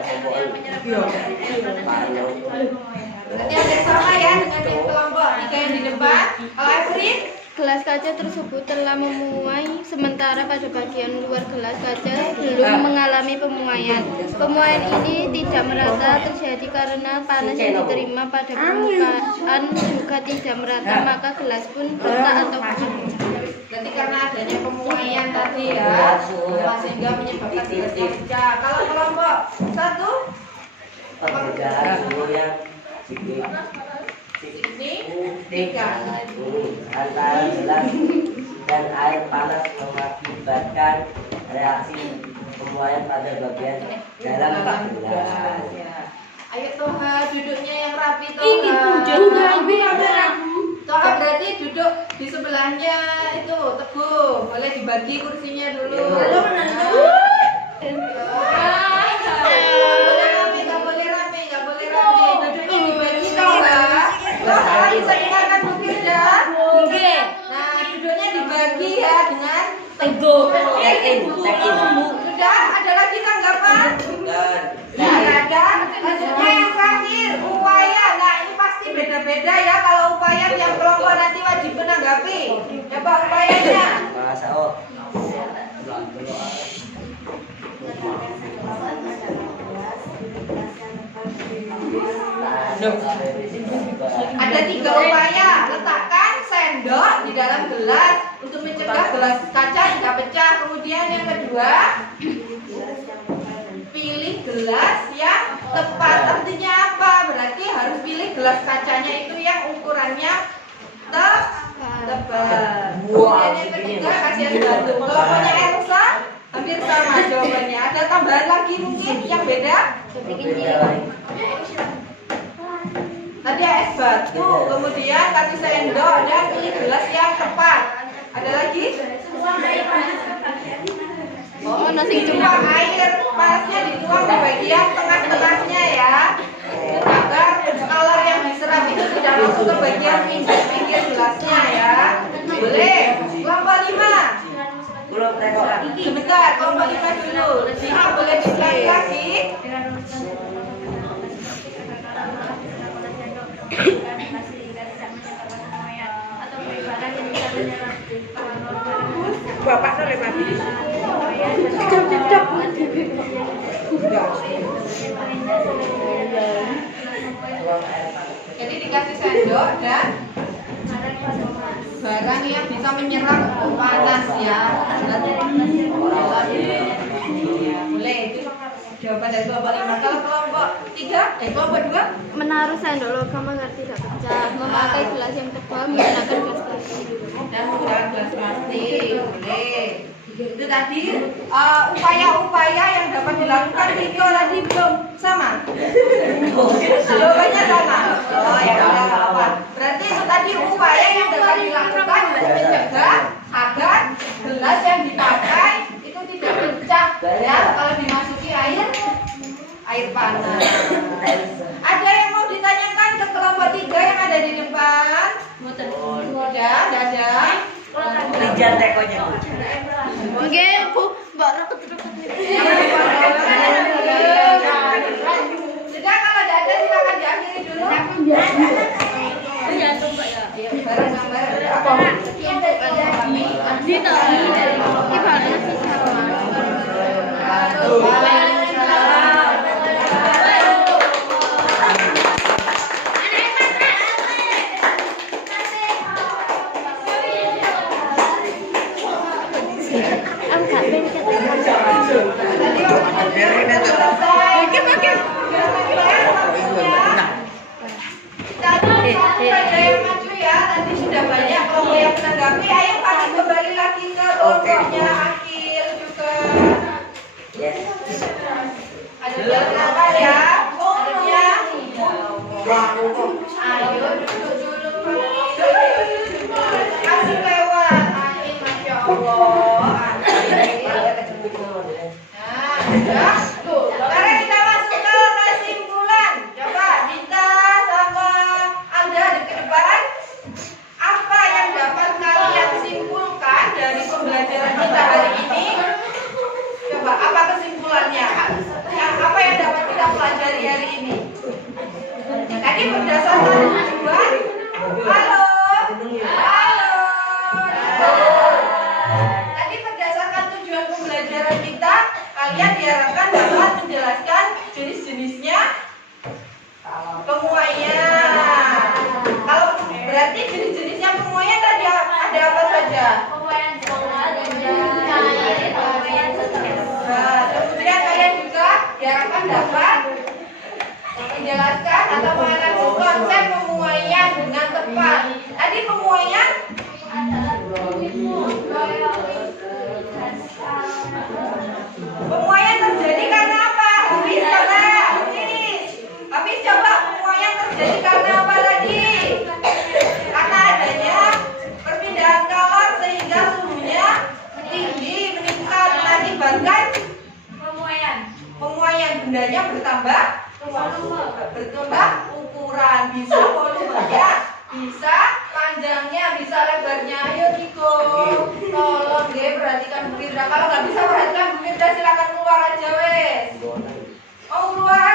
Nanti ada sama ya dengan yang kelompok 3 yang di depan. Kalau Efrin? Gelas kaca tersebut telah memuai, sementara pada bagian luar gelas kaca belum mengalami pemuaian. Pemuaian ini tidak merata terjadi karena panas yang diterima pada permukaan juga tidak merata, maka gelas pun retak atau pecah. Jadi karena adanya pemuaian tadi ya, sehingga menyebabkan gelasnya pecah. Kalau kelompok 1? perbedaan suhu yang Ini 3 antara gelas dan air panas mengakibatkan reaksi pemuaian pada bagian dalam gelas. Ayo Toha, duduknya yang rapi Toha. Toha berarti duduk di sebelahnya itu Teguh. Boleh dibagi kursinya dulu. Toha bisa dengarkan Bu Firda? Nah, duduknya dibagi ya dengan Teguh. Sudah, ada lagi tanggapan? Tidak ada. Selanjutnya yang terakhir, upaya. Nah, ini pasti beda-beda ya. Kalau upaya tiap kelompok nanti wajib menanggapi. Coba upayanya. Masa oh. Ada 3 upaya. Letakkan sendok di dalam gelas untuk mencegah gelas kaca tidak pecah. Kemudian yang kedua, pilih gelas yang tepat. Artinya apa? Berarti harus pilih gelas kacanya itu yang ukurannya tebal. Kemudian yang ketiga, kasihan bantu. Kelompoknya Elsa Hampir sama jawabannya. Ada tambahan lagi mungkin yang beda? Tadi es batu, kemudian kasih sendok dan pilih gelas yang tepat. Ada lagi? Oh, nasi Dituang air panasnya dituang di bagian tengah-tengahnya ya, agar kalor yang diserap itu tidak masuk ke bagian pinggir gelasnya ya. Boleh. Kelompok 5. Belum tengok. Sebentar, kelompok 5 dulu. Nah, boleh diulangi lagi. Bapak soleh mati. Jadi dikasih sendok dan barang yang bisa menyerap panas ya. Boleh, itu jawaban dari kelompok 5. Kalau kelompok 3, kelompok 2 Menaruh sendok logam agar tidak pecah. Memakai gelas yang tebal menggunakan gelas plastik. dan menggunakan gelas plastik. Boleh. Itu tadi upaya-upaya yang dapat dilakukan. Video tadi belum sama. Jawabannya sama. Oh ya udah nggak apa. Berarti itu tadi upaya yang dapat dilakukan untuk mencegah agar gelas yang dipakai itu tidak pecah ya kalau dimasuki air panas. Ada yang mau ditanyakan ke kelompok 3 yang ada di depan? Udah, dadah. Lijan tekonya. Oke, Bu, Mbak Raka terus. Sudah, kalau dadah silakan diakhiri dulu. Bareng-bareng. Dita, gimana sih? Menanggapi, ayo kami kembali lagi ke kelompoknya Akil juga. Ada berapa ya? Adanya? Ayo duduk dulu. Kasih lewat. Amin, masya Allah. Nah, sudah. Sekarang kita masuk ke kesimpulan. Coba Dita sama Anda di depan. Apa yang dapat kalian simpulkan dari pembelajaran kita hari ini? Coba, apa kesimpulannya? Apa yang dapat kita pelajari hari ini? Tadi berdasarkan tujuan. Halo. Tadi berdasarkan tujuan pembelajaran kita, kalian diharapkan dapat menjelaskan jenis-jenisnya pemuaian. Kalau berarti jenis-jenisnya pemuaian tadi ada apa saja? Nah, kemudian kalian juga diharapkan dapat menjelaskan atau menganalisis konsep pemuaian dengan tepat. Tadi pemuaian terjadi karena apa? Habis coba pemuaian terjadi karena apa lagi? Karena adanya perpindahan kalor sehingga suhunya tinggi meningkat mengakibatkan pemuaian bendanya bertambah ukuran, bisa volumenya, bisa panjangnya, bisa lebarnya. Ayo Niko, tolong deh perhatikan Bu Firda. Kalau nggak bisa perhatikan Bu Firda, silakan keluar aja wes. Mau keluar?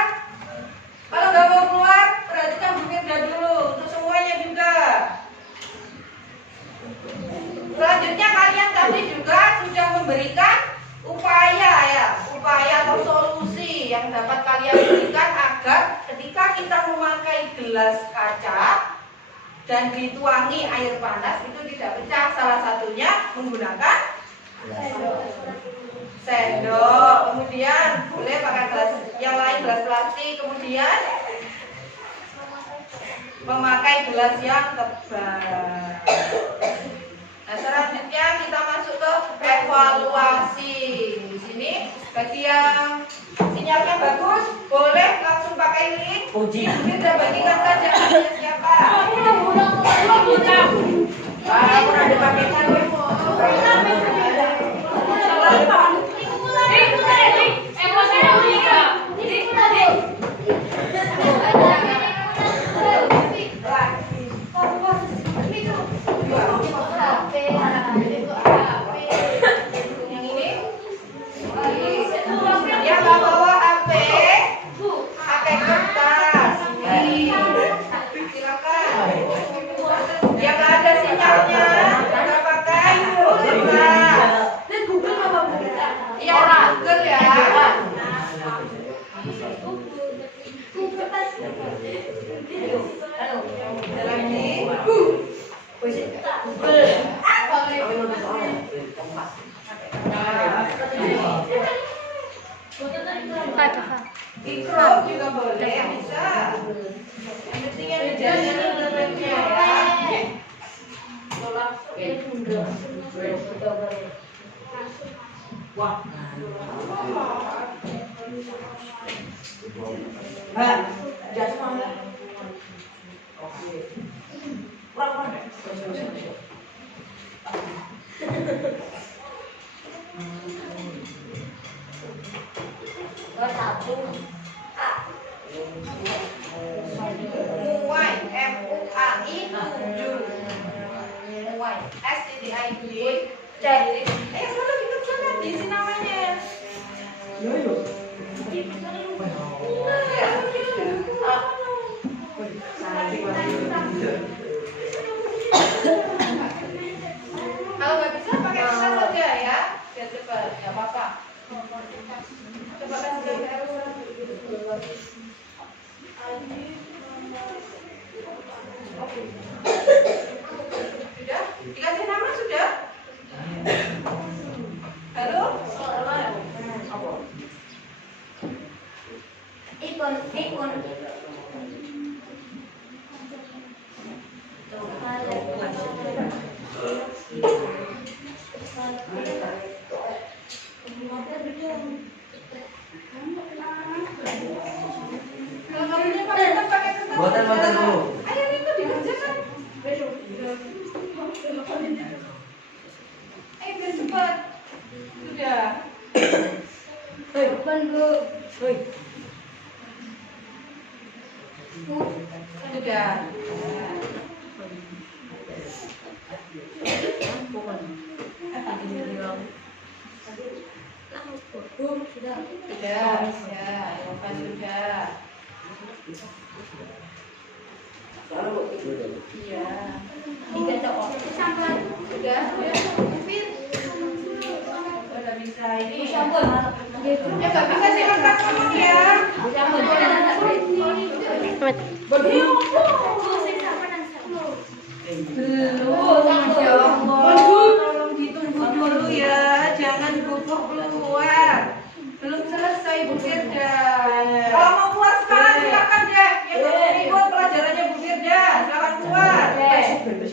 Kalau nggak mau keluar, perhatikan Bu Firda dulu untuk semuanya juga. Selanjutnya kalian tadi juga sudah memberikan upaya atau solusi yang dapat kalian berikan agar ketika kita memakai gelas kaca dan dituangi air panas itu tidak pecah. Salah satunya menggunakan sendok. Kemudian boleh pakai gelas yang lain, gelas plastik. Kemudian memakai gelas yang tebal. Nah, selanjutnya kita masuk ke evaluasi. ini bagi yang sinyalnya bagus boleh langsung pakai link. Puji. Kita bagikan saja namanya siapa. Aku ada pakai yang ini. Dia nggak bawa HP, pakai kertas. Ini silakan. Dia nggak ada sinyalnya, nggak pakai kertas. Iya, Google ya. Ikro juga boleh, bisa. Yang penting yang dijalankan internetnya ya. Wah. Jasmine. Oke. Muai, M-U-A-I 7. Muai, S-T-I-D. Jadi, mana kita sana di sini namanya. Kalau nggak bisa pakai kertas saja ya, biar cepat, nggak apa-apa. Coba kasih sudah? Dikasih nama sudah? Halo? Ikon. Kalau kamu pakai kertas. Buatan dulu. Ayo itu dikerjakan. Ayo biar cepat. Sudah. Sudah. Sudah, ya, Eropa sudah. Iya. Sudah. Udah bisa ini. Nggak bisa silakan ngomong ya. Tolong ditunggu dulu ya, jangan bubuk keluar. Belum selesai Bu Firda. Kalau mau keluar sekarang silakan deh. Yang belum ikut pelajarannya Bu Firda, silakan keluar. Belum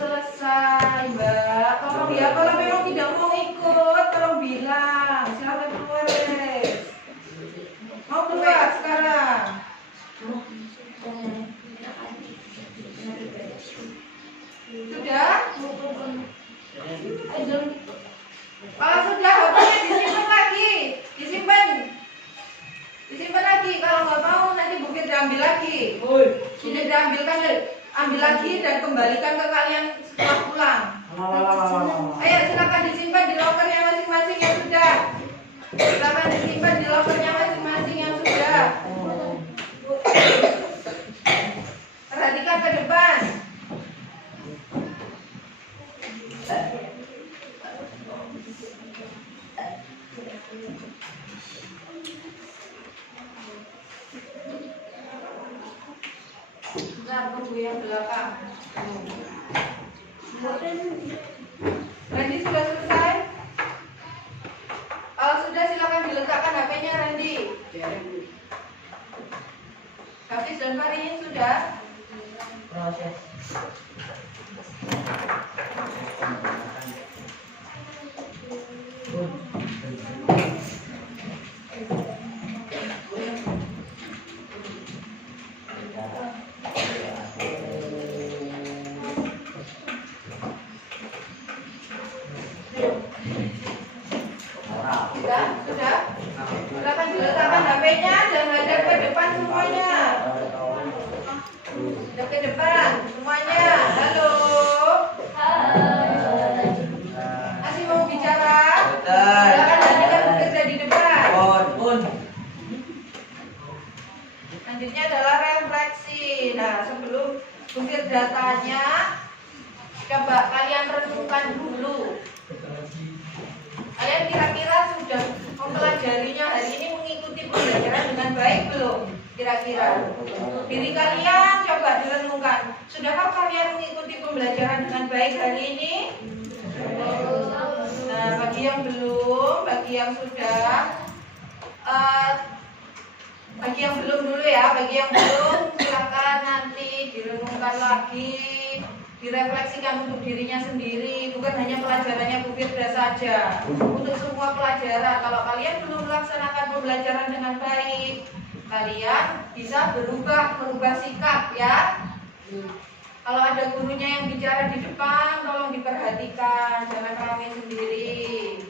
selesai, Mbak. Tolong ya, kalau memang tidak mau ikut, tolong bilang. Silakan keluar, guys. Mau keluar sekarang. Sudah? Kalau sudah, HP-nya disimpan lagi. Disimpan lagi. Kalau nggak mau, nanti Bu Firda ambil lagi. Sudah diambilkan, ambil lagi dan kembalikan ke kalian setelah pulang. Ayo silakan disimpan di lokernya masing-masing yang sudah. Silakan disimpan di lokernya masing-masing yang sudah. Perhatikan ke depan. Bentar, tunggu yang belakang. Randy sudah selesai? Hafiz dan Farihin sudah? Proses. Sudah? Silakan diletakkan HP-nya dan hadap ke depan semuanya. Hadap ke depan semuanya. Halo. Masih mau bicara? Silakan lanjutkan bekerja di depan. Selanjutnya adalah refleksi. Nah, sebelum bukir datanya, coba kalian renungkan dulu. Kalian kira-kira sudah mempelajarinya hari ini, mengikuti pembelajaran dengan baik belum? Kira-kira diri kalian coba direnungkan. Sudahkah kalian mengikuti pembelajaran dengan baik hari ini? Nah, bagi yang belum, bagi yang sudah, bagi yang belum dulu ya, bagi yang belum silakan nanti direnungkan lagi, direfleksikan untuk dirinya sendiri, bukan hanya pelajarannya Bu Firda saja, untuk semua pelajaran. Kalau kalian belum melaksanakan pembelajaran dengan baik, kalian bisa merubah sikap ya. Kalau ada gurunya yang bicara di depan, tolong diperhatikan, jangan rame sendiri.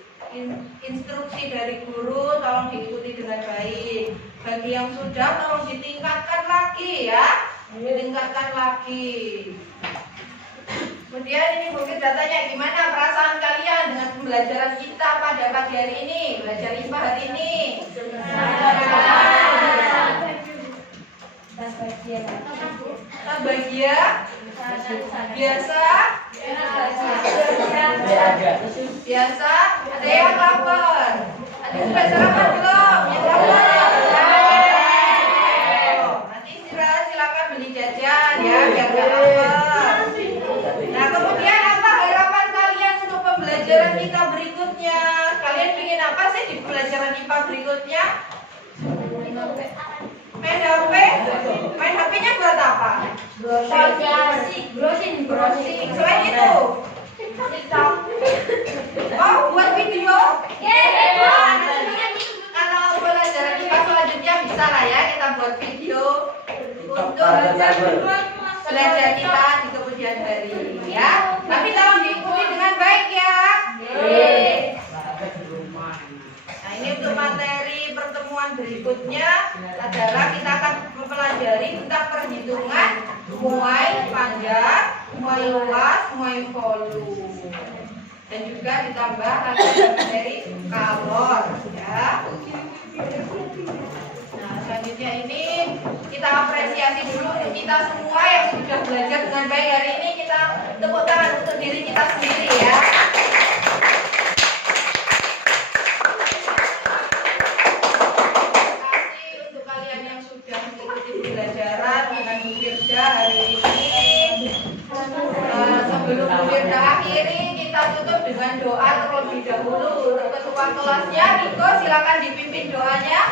Instruksi dari guru tolong diikuti dengan baik. Bagi yang sudah, tolong ditingkatkan lagi ya, ditingkatkan lagi. Kemudian ini mungkin datanya gimana perasaan kalian dengan pembelajaran kita pada pagi hari ini, belajar IPA hari ini? Bahagia? Biasa? Biasa? Ada yang lapar? Ada yang sudah sarapan belum? Yang lapar? Nanti silakan beli jajan ya, biar nggak lapar. Nah, kemudian apa harapan kalian untuk pembelajaran kita berikutnya? Kalian ingin apa sih di pembelajaran IPA berikutnya? Main HP? Main HP-nya buat apa? Browsing. Selain itu? TikTok. Oh, buat video? Kalau pembelajaran IPA selanjutnya bisa lah ya kita buat video untuk belajar kita di kemudian hari ya. Tapi tolong diikuti dengan baik ya. Nah, ini untuk materi pertemuan berikutnya adalah kita akan mempelajari tentang perhitungan muai panjang, muai luas, muai volume, dan juga ditambah materi kalor ya. Nah, selanjutnya ini kita apresiasi dulu untuk kita semua yang sudah belajar dengan baik hari ini. Kita tepuk tangan untuk diri kita sendiri ya. Terima kasih untuk kalian yang sudah mengikuti pembelajaran dengan Bu Firda hari ini. Sebelum Bu Firda akhiri, kita tutup dengan doa terlebih dahulu. Untuk ketua kelasnya, Niko silakan dipimpin doanya.